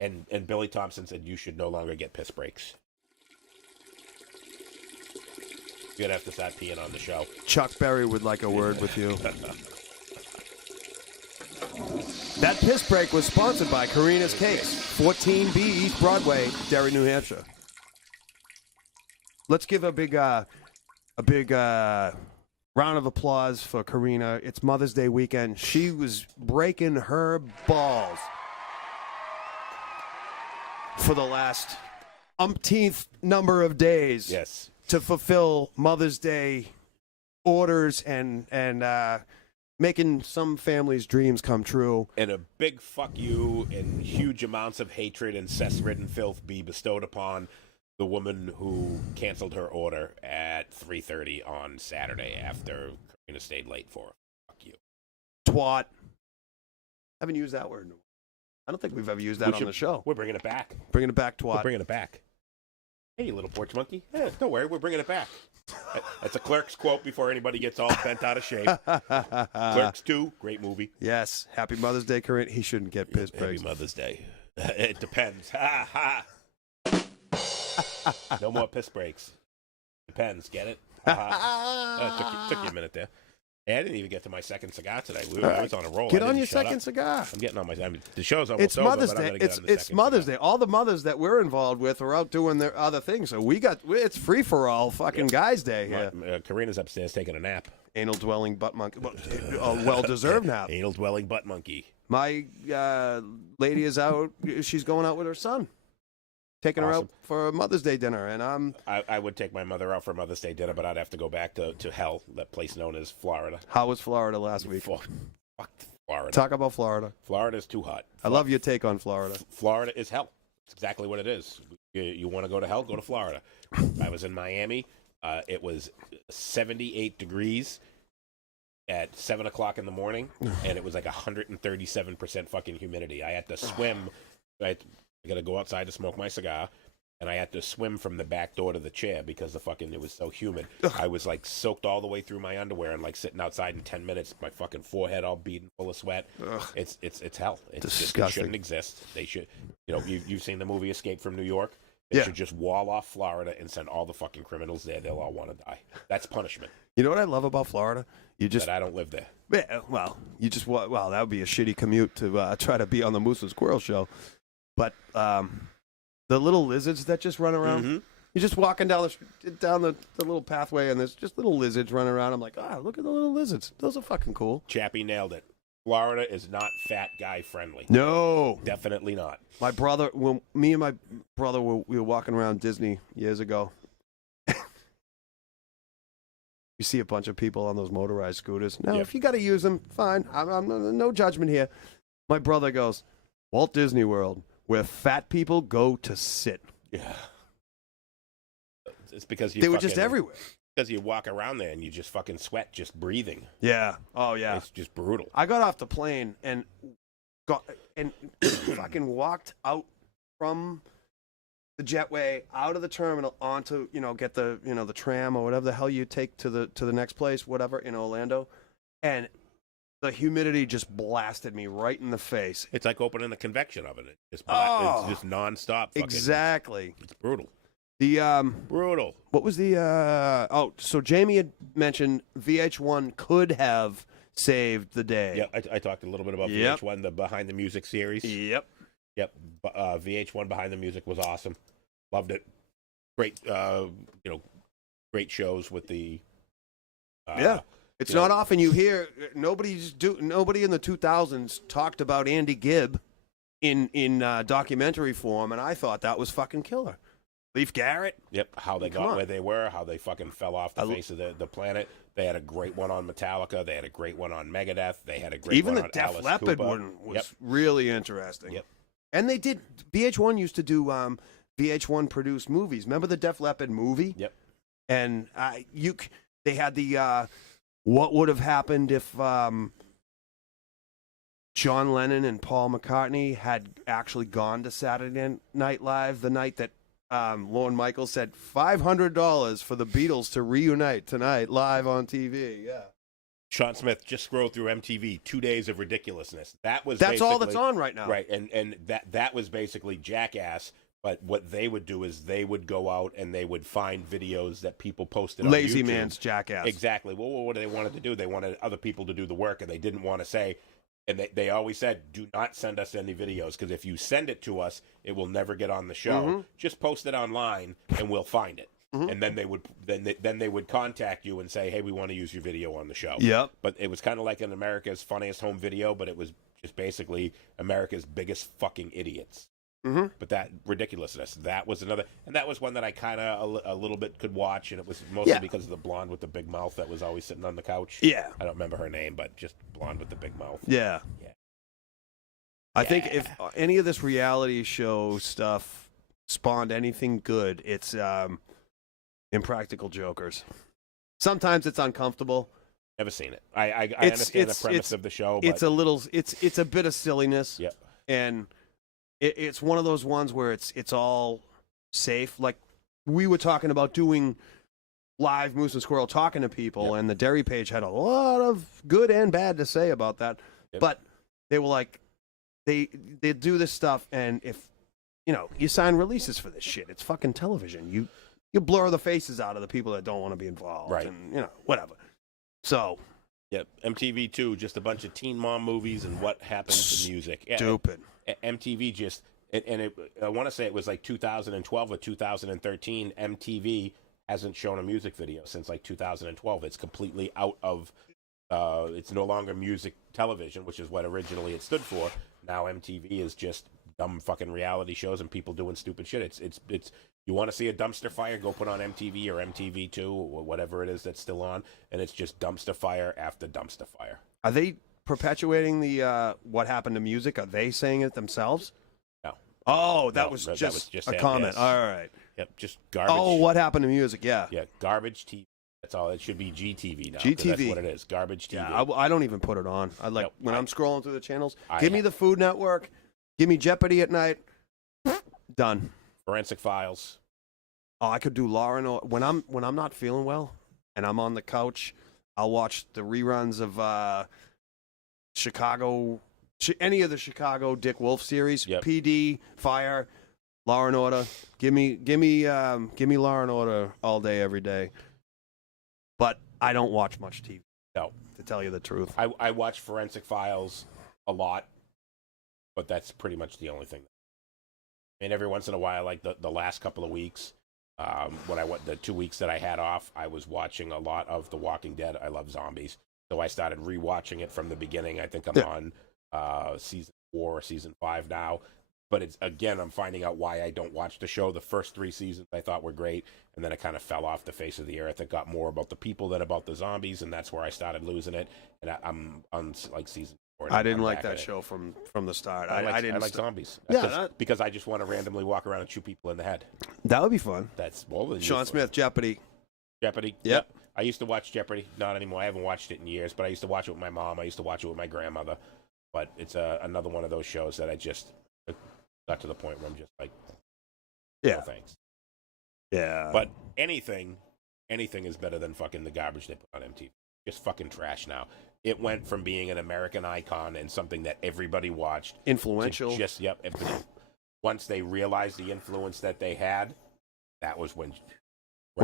And Billy Thompson said you should no longer get piss breaks. You're going to have to start peeing on the show. Chuck Berry would like a word with you. That piss break was sponsored by Karina's Cakes, 14B East Broadway, Derry, New Hampshire. Let's give a big round of applause for Karina. It's Mother's Day weekend. She was breaking her balls for the last umpteenth number of days. Yes. To fulfill Mother's Day orders and making some families' dreams come true. And a big fuck you and huge amounts of hatred and cess-ridden filth be bestowed upon the woman who canceled her order at 3:30 on Saturday after Karina stayed late for her. Fuck you. Twat. Haven't used that word. I don't think we've ever used that on the show. We're bringing it back. Bringing it back, twat. We're bringing it back. Hey, you little porch monkey. Yeah, don't worry, we're bringing it back. That's a Clerks quote before anybody gets all bent out of shape. Clerks 2, great movie. Yes. Happy Mother's Day, Corinne. He shouldn't get piss breaks. Happy Mother's Day. It depends. Ha ha. No more piss breaks. Depends. Get it? Took you a minute there. Hey, I didn't even get to my second cigar today. I was on a roll. Get on your second cigar. I'm getting on my. The show's almost It's over. Mother's but I'm Day. gonna get on the It's second Mother's cigar. Day. All the mothers that we're involved with are out doing their other things. So it's free for all fucking guys' day here. Karina's upstairs taking a nap. Anal dwelling butt monkey. A well deserved nap. Anal dwelling butt monkey. My lady is out. She's going out with her son. Taking her out for a Mother's Day dinner, and I would take my mother out for Mother's Day dinner, but I'd have to go back to hell, that place known as Florida. How was Florida last week? Fuck Florida. Talk about Florida. Florida's too hot. I love your take on Florida. Florida is hell. It's exactly what it is. You want to go to hell? Go to Florida. I was in Miami. It was 78 degrees at 7 o'clock in the morning, and it was like 137% fucking humidity. I had to swim. I got to go outside to smoke my cigar, and I had to swim from the back door to the chair because it was so humid. I was like soaked all the way through my underwear and like sitting outside in 10 minutes, my fucking forehead all beaten full of sweat. It's hell. It's disgusting. just, it shouldn't exist. They should, you've seen the movie Escape from New York. They should just wall off Florida and send all the fucking criminals there. They'll all want to die. That's punishment. You know what I love about Florida? But I don't live there. Yeah, well, that would be a shitty commute to try to be on the Moose and Squirrel show. But the little lizards that just run around, you're just walking down the little pathway, and there's just little lizards running around. I'm like, look at the little lizards. Those are fucking cool. Chappie nailed it. Florida is not fat guy friendly. No. Definitely not. My brother, me and my brother, we were walking around Disney years ago. You see a bunch of people on those motorized scooters. Now, if you got to use them, fine. I'm no judgment here. My brother goes, Walt Disney World, where fat people go to sit. Yeah. It's because they were just everywhere. Because you walk around there and you just fucking sweat just breathing. Yeah. Oh, yeah. It's just brutal. I got off the plane and fucking walked out from the jetway out of the terminal onto, get the, the tram or whatever the hell you take to the next place, whatever, in Orlando. And the humidity just blasted me right in the face. It's like opening a convection oven. It's just nonstop. Exactly. It's brutal. Brutal. What was the so Jamie had mentioned VH1 could have saved the day. Yeah, I talked a little bit about VH1, the Behind the Music series. Yep. VH1 Behind the Music was awesome. Loved it. Great, great shows with the. It's not often you hear nobody in the 2000s talked about Andy Gibb in documentary form, and I thought that was fucking killer. Leif Garrett. Yep, how they got where they were, how they fucking fell off the face of the planet. They had a great one on Metallica. They had a great one on Megadeth. They had a great one on Alice Cooper. Even the Def Leppard one was really interesting. Yep. And they did. VH1 used to do VH1 produced movies. Remember the Def Leppard movie? Yep. And they had the what would have happened if John Lennon and Paul McCartney had actually gone to Saturday Night Live the night that Lorne Michaels said $500 for the Beatles to reunite tonight live on TV. Yeah. Sean Smith, just scroll through MTV. 2 days of ridiculousness. That's all that's on right now. Right, and that was basically Jackass. But what they would do is they would go out and they would find videos that people posted on Lazy YouTube. man's Jackass. Exactly. Well, what they wanted to do? They wanted other people to do the work, and they didn't want to say. And they always said, do not send us any videos, because if you send it to us, it will never get on the show. Mm-hmm. Just post it online, and we'll find it. Mm-hmm. And then they would contact you and say, hey, we want to use your video on the show. Yep. But it was kind of like an America's Funniest Home Video, but it was just basically America's Biggest Fucking Idiots. Mm-hmm. But that ridiculousness, that was another, and that was one that I kind of a little bit could watch, and it was mostly because of the blonde with the big mouth that was always sitting on the couch. Yeah. I don't remember her name, but just blonde with the big mouth. Yeah. Yeah. I think if any of this reality show stuff spawned anything good, it's Impractical Jokers. Sometimes it's uncomfortable. Never seen it. I understand the premise of the show. But... It's a bit of silliness. Yeah. And it's one of those ones where it's all safe. Like we were talking about doing live Moose and Squirrel talking to people, and the Dairy page had a lot of good and bad to say about that. Yep. But they were like, they do this stuff, and if you sign releases for this shit, it's fucking television. You blur the faces out of the people that don't want to be involved, right? And whatever. So. Yep, MTV2, just a bunch of teen mom movies and what happens to music. Stupid. MTV just, I want to say it was like 2012 or 2013. MTV hasn't shown a music video since like 2012. It's completely out of, it's no longer music television, which is what originally it stood for. Now MTV is just dumb fucking reality shows and people doing stupid shit. It's you want to see a dumpster fire, go put on MTV or MTV2 or whatever it is that's still on, and it's just dumpster fire after dumpster fire. Are they perpetuating the what happened to music? Are they saying it themselves? No. Oh, that was just a comment. Yes. All right. Yep, just garbage. Oh, what happened to music? Yeah. Yeah, garbage TV. That's all. It should be GTV now. GTV. That's what it is. Garbage TV. Yeah, I don't even put it on. When I'm scrolling through the channels, I give me the Food Network, give me Jeopardy at night. Done. Forensic Files. Oh, I could do Law and Order. When I'm not feeling well and I'm on the couch, I'll watch the reruns of Chicago, any of the Chicago Dick Wolf series. Yep. PD, Fire, Law and Order. Give me Law and Order all day, every day. But I don't watch much TV. No, to tell you the truth. I watch Forensic Files a lot, but that's pretty much the only thing. And every once in a while, like the last couple of weeks, when I went the 2 weeks that I had off, I was watching a lot of The Walking Dead. I love zombies, so I started rewatching it from the beginning. I think I'm on season 4 or season 5 now. But it's again, I'm finding out why I don't watch the show. The first 3 seasons I thought were great, and then it kind of fell off the face of the earth. It got more about the people than about the zombies, and that's where I started losing it. And I'm on like season 4. I didn't like that show from the start. I like zombies. Yeah, because I just want to randomly walk around and shoot people in the head. That would be fun. That's Sean Smith, Jeopardy. Jeopardy. Yep. I used to watch Jeopardy. Not anymore. I haven't watched it in years, but I used to watch it with my mom. I used to watch it with my grandmother. But it's another one of those shows that I just got to the point where I'm just like, no thanks. Yeah. But anything is better than fucking the garbage they put on MTV. Just fucking trash now. It went from being an American icon and something that everybody watched. Influential. Once they realized the influence that they had, that was when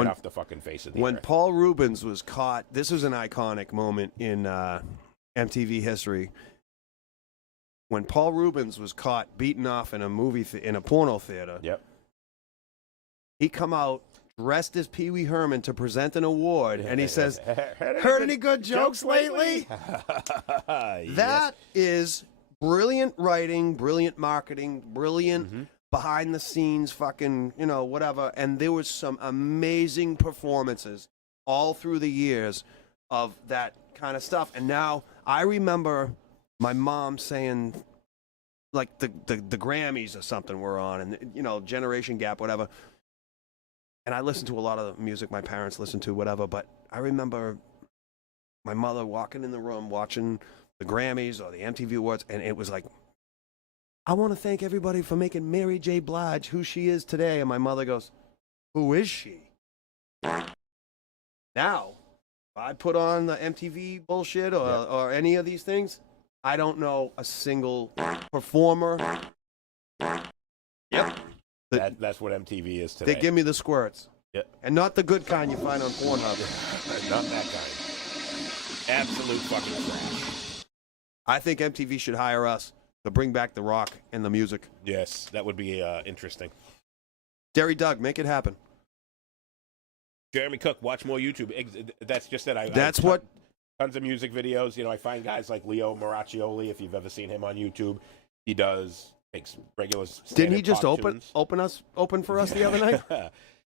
off the fucking face of the When earth. Paul Paul Reubens was caught, this was an iconic moment in MTV history. When Paul Reubens was caught beaten off in a porno theater, Yep. he come out dressed as Pee Wee Herman to present an award, and he says, "Heard any good jokes lately?" That is brilliant writing, brilliant marketing, brilliant behind the scenes fucking, whatever. And there was some amazing performances all through the years of that kind of stuff. And now I remember my mom saying like the Grammys or something were on, and you know, generation gap, whatever. And I listened to a lot of the music my parents listened to, whatever. But I remember my mother walking in the room watching the Grammys or the MTV Awards, and it was like, I want to thank everybody for making Mary J. Blige who she is today. And my mother goes, who is she? Now, if I put on the MTV bullshit or any of these things, I don't know a single performer. Yep. That's what MTV is today. They give me the squirts. Yep. And not the good kind you find on Pornhub. Not that kind. Absolute fucking trash. I think MTV should hire us to bring back the rock and the music. Yes, that would be interesting. Derry Doug, make it happen. Jeremy Cook, watch more YouTube. That's just it. Tons of music videos. You know, I find guys like Leo Maraccioli, if you've ever seen him on YouTube. He takes regular standard Didn't he just pop open for us the other night?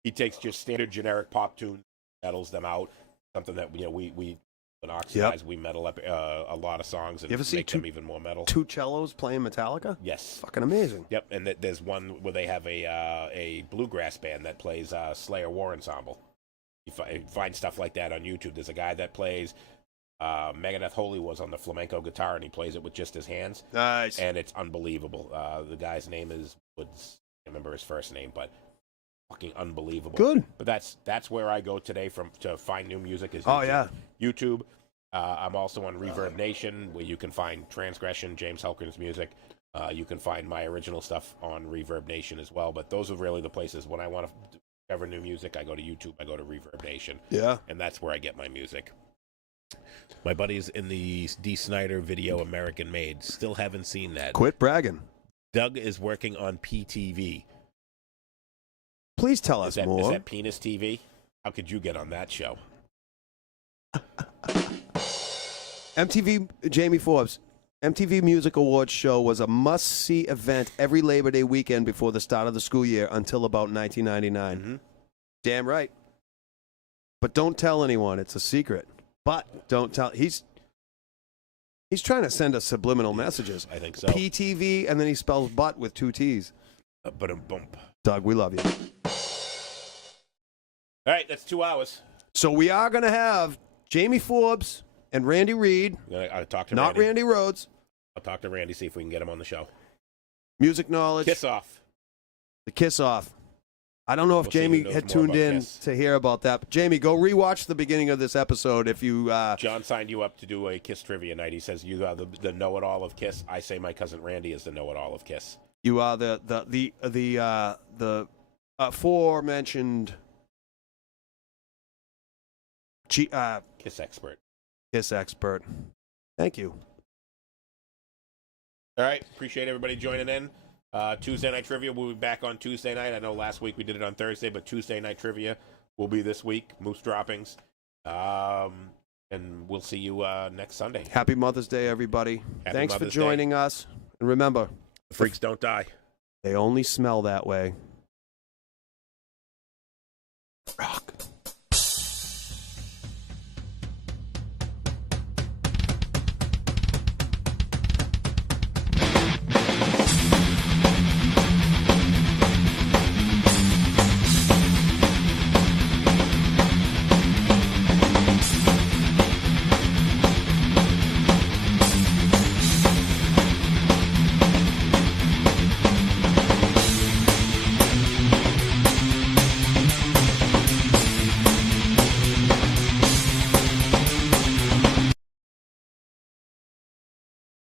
He takes just standard generic pop tunes, metals them out. Something that, you know, we oxidize, we metal up a lot of songs and make them even more metal. Two cellos playing Metallica? Yes. Fucking amazing. Yep, and there's one where they have a bluegrass band that plays Slayer War Ensemble. You find stuff like that on YouTube. There's a guy that plays Megadeth Holy Wars on the flamenco guitar, and he plays it with just his hands. Nice. And it's unbelievable. The guy's name is Woods. I can't remember his first name, but fucking unbelievable. Good. But that's where I go today to find new music. Is YouTube. Oh, yeah. YouTube. I'm also on Reverb Nation, where you can find Transgression, James Helkern's music. You can find my original stuff on Reverb Nation as well. But those are really the places when I want to discover new music. I go to YouTube. I go to Reverb Nation. Yeah. And that's where I get my music. My buddy's in the D. Snyder video American Made. Still haven't seen that. Quit bragging. Doug is working on PTV. Please tell us more. Is that Penis TV? How could you get on that show? MTV, Jamie Forbes, MTV Music Awards show was a must-see event every Labor Day weekend before the start of the school year until about 1999. Mm-hmm. Damn right. But don't tell anyone. It's a secret. But don't tell. He's trying to send us subliminal messages. I think so. PTV, and then he spells butt with two T's. But a bump. Doug, we love you. All right, that's 2 hours. So we are going to have Jamie Forbes and Randy Reed. I'll talk to not Randy Rhodes. I'll talk to Randy, see if we can get him on the show. Music knowledge. Kiss off. The kiss off. I don't know if Jamie had tuned in to hear about that. But Jamie, go rewatch the beginning of this episode if you... John signed you up to do a Kiss trivia night. He says you are the know-it-all of Kiss. I say my cousin Randy is the know-it-all of Kiss. You are the aforementioned Kiss expert. Kiss expert. Thank you. All right. Appreciate everybody joining in. Tuesday night trivia. We'll be back on Tuesday night. I know last week we did it on Thursday, but Tuesday night trivia will be this week. Moose droppings. And we'll see you next Sunday. Happy Mother's Day, everybody. Thanks for joining us. And remember, the freaks don't die. They only smell that way.